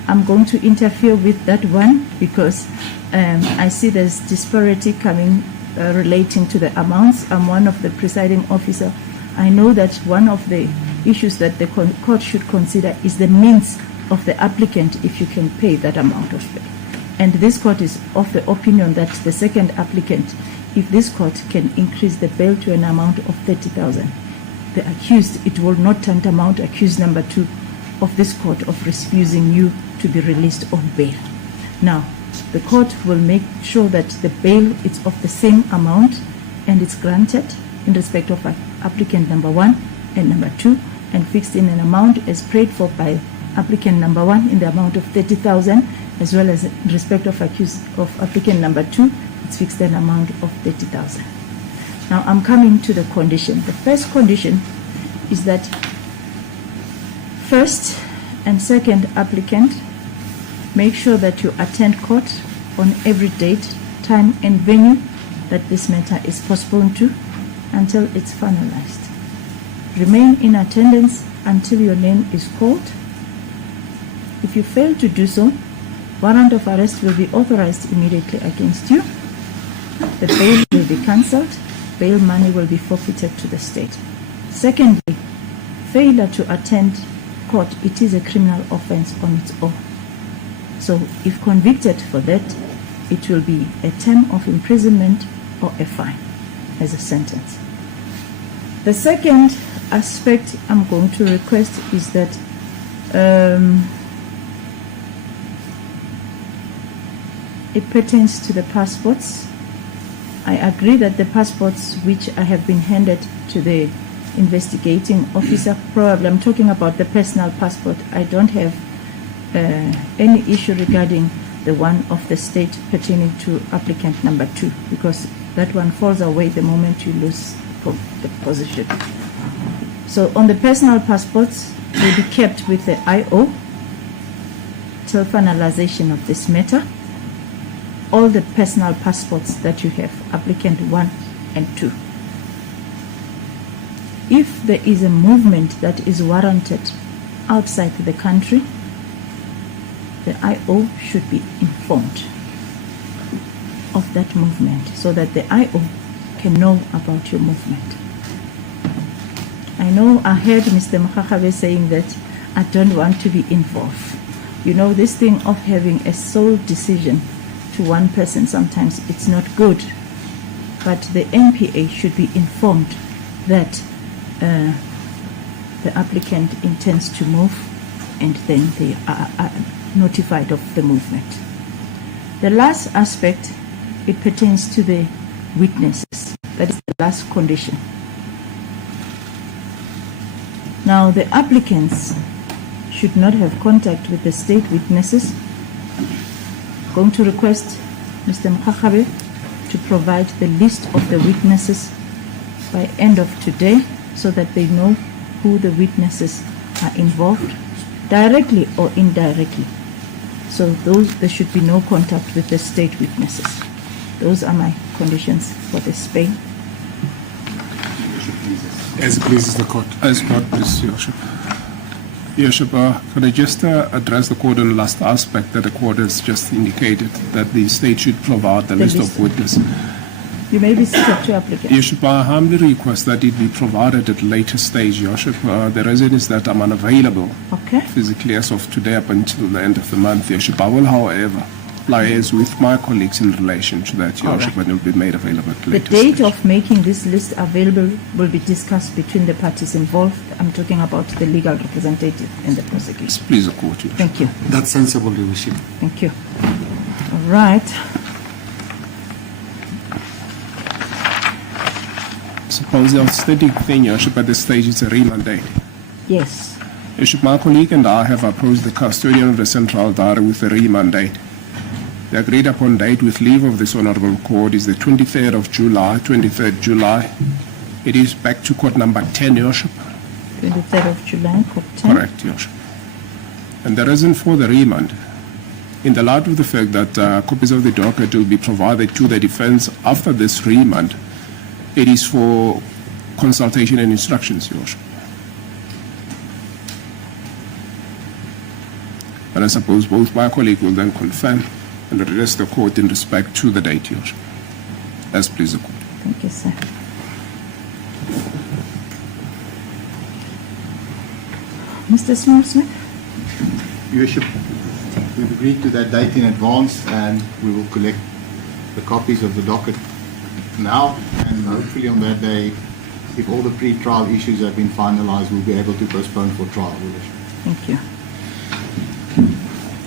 I'm going to interfere with that one because I see there's disparity coming relating to the amounts. I'm one of the presiding officer. I know that one of the issues that the court should consider is the means of the applicant if you can pay that amount of bail. And this court is of the opinion that the second applicant, if this court can increase the bail to an amount of 30,000, the accused, it will not tantamount accused number 2 of this court of refusing you to be released on bail. Now, the court will make sure that the bail is of the same amount and it's granted in respect of applicant number 1 and number 2, and fixed in an amount as prayed for by applicant number 1 in the amount of 30,000, as well as in respect of applicant number 2, it's fixed an amount of 30,000. Now I'm coming to the condition. The first condition is that first and second applicant make sure that you attend court on every date, time and venue that this matter is postponed to until it's finalized. Remain in attendance until your name is called. If you fail to do so, warrant of arrest will be authorized immediately against you. The bail will be cancelled. Bail money will be forfeited to the state. Secondly, failure to attend court, it is a criminal offense on its own. So if convicted for that, it will be a term of imprisonment or a fine as a sentence. The second aspect I'm going to request is that it pertains to the passports. I agree that the passports which I have been handed to the investigating officer, probably I'm talking about the personal passport, I don't have any issue regarding the one of the state pertaining to applicant number 2, because that one falls away the moment you lose the position. So on the personal passports, will be kept with the IO till finalization of this matter. All the personal passports that you have, applicant 1 and 2. If there is a movement that is warranted outside the country, the IO should be informed of that movement so that the IO can know about your movement. I know I heard Mr. Mkhakabe saying that I don't want to be involved. You know, this thing of having a sole decision to one person, sometimes it's not good. But the NPA should be informed that the applicant intends to move, and then they are notified of the movement. The last aspect, it pertains to the witnesses. That is the last condition. Now, the applicants should not have contact with the state witnesses. I'm going to request Mr. Mkhakabe to provide the list of the witnesses by end of today so that they know who the witnesses are involved, directly or indirectly. So there should be no contact with the state witnesses. Those are my conditions for the Spain. As it pleases the court. As part, please, Your Worship. Your Worship, can I just address the court on the last aspect that the court has just indicated, that the state should provide the list of witnesses. You may be seated to applicant. Your Worship, I humbly request that it be provided at a later stage, Your Worship. The reason is that I'm unavailable physically as of today up until the end of the month, Your Worship. I will, however, liaise with my colleagues in relation to that, Your Worship, and it will be made available at a The later date stage. of making this list available will be discussed between the parties involved. I'm talking about the legal representative and the prosecutor. Please, the court, Your Worship. Thank you. That's sensible, Your Worship. Thank you. All right. Suppose the outstanding thing, Your Worship, at this stage is a remand date. Yes. Your Worship, my colleague and I have approached the custodian of the Central Diary with a remand date. The agreed upon date with leave of this Honourable Court is the 23rd of July, 23rd July. It is back to court number 10, Your Worship. 23rd of July, court 10. Correct, Your Worship. And the reason for the remand, in the light of the fact that copies of the docket will be provided to the defence after this remand, it is for consultation and instructions, Your Worship. And I suppose both my colleague will then confirm and address the court in respect to the date, Your Worship. As please the court. Thank you, sir. Mr. Smith? Your Worship, we've agreed to that date in advance, and we will collect the copies of the docket now, and hopefully on that day, if all the pre-trial issues have been finalized, we'll be able to postpone for trial, Your Worship. Thank you.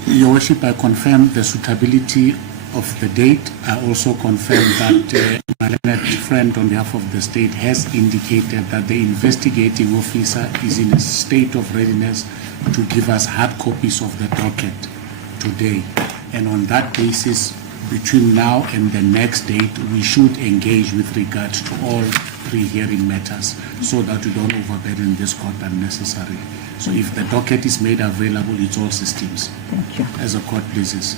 Your Worship, I confirm the suitability of the date. I also confirm that my learned friend on behalf of the state has indicated that the investigating officer is in a state of readiness to give us hard copies of the docket today. And on that basis, between now and the next date, we should engage with regards to all pre-hearing matters so that we don't overburden this court unnecessarily. So if the docket is made available, it's all systems. Thank you. As the court pleases.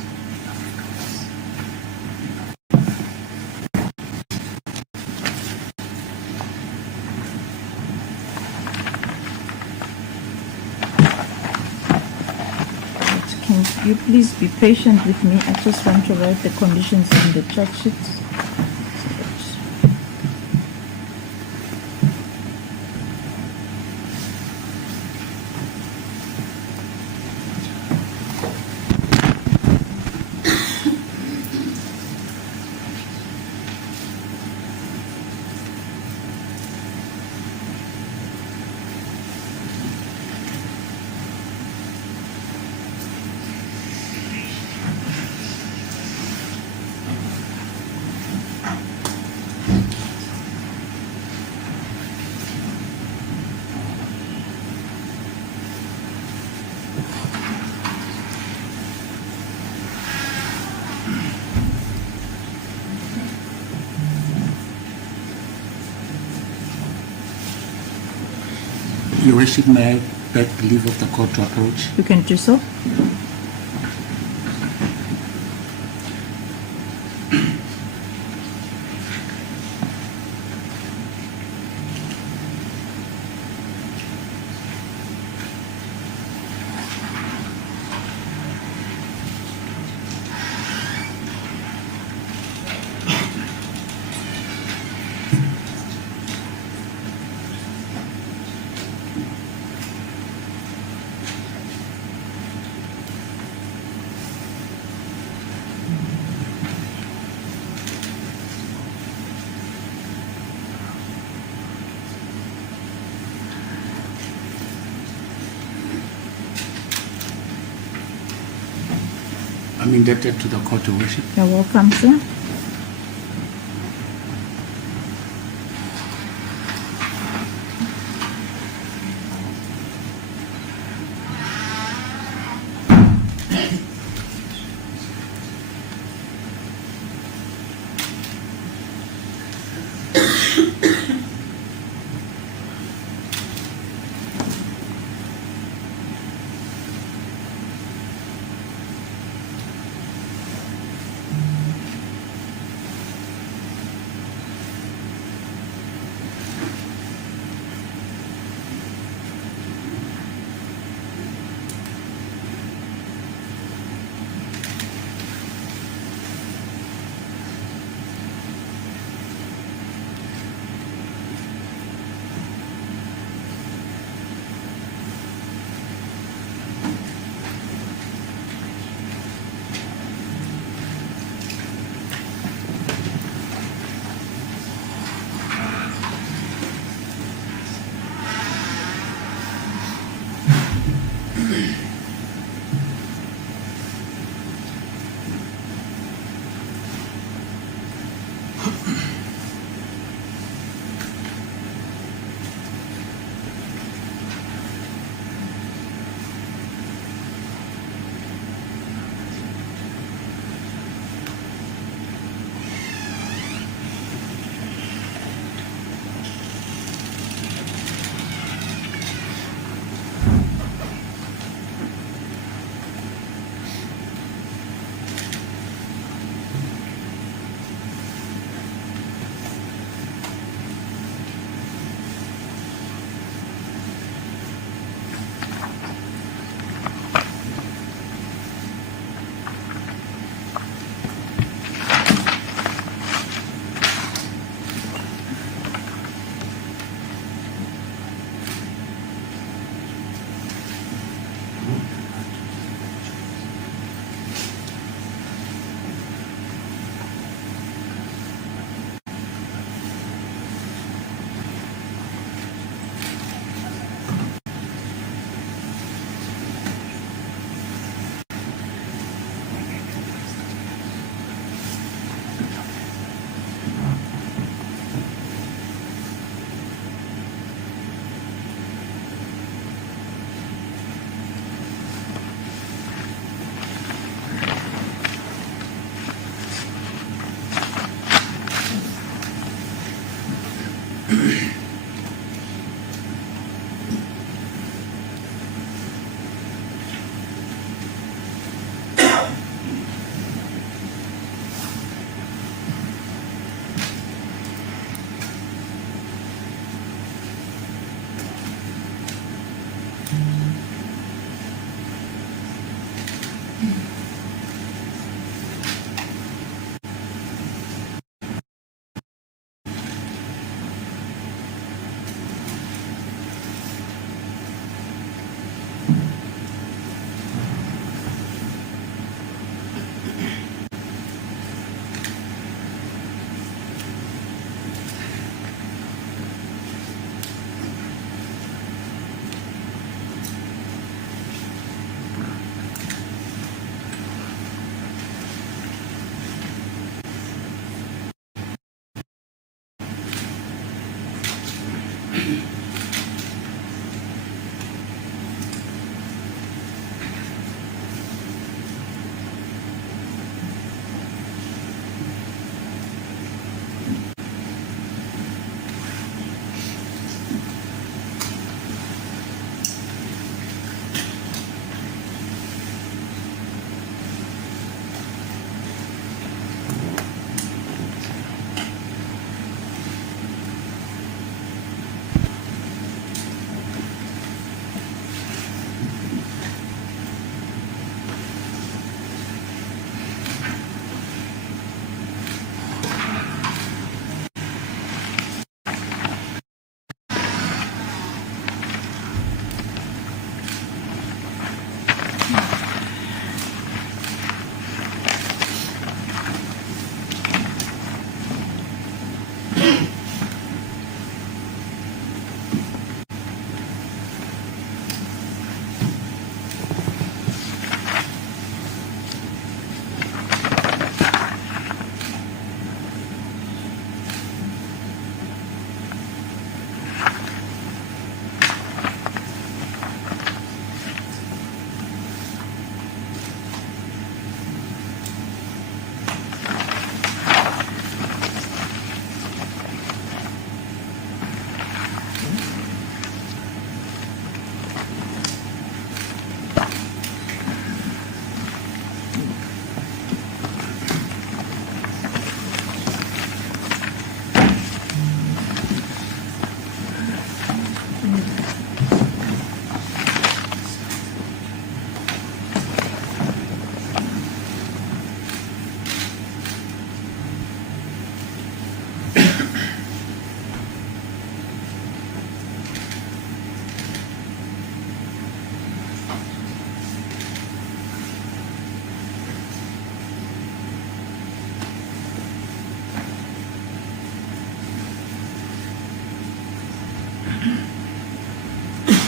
Can you please be patient with me? I just want to write the conditions on the charge sheet. Your Worship, may I beg the leave of the court to approach? You can do so. I'm indebted to the court, Your Worship. You're welcome, sir.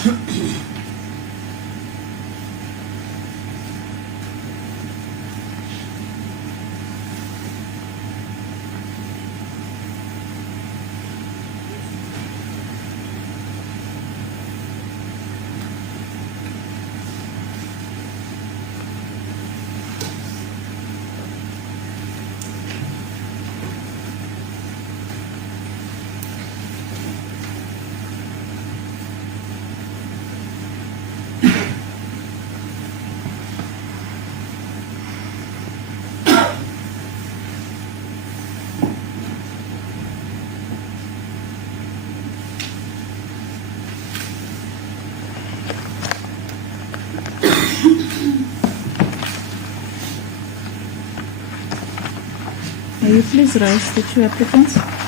May you please rise the two applicants?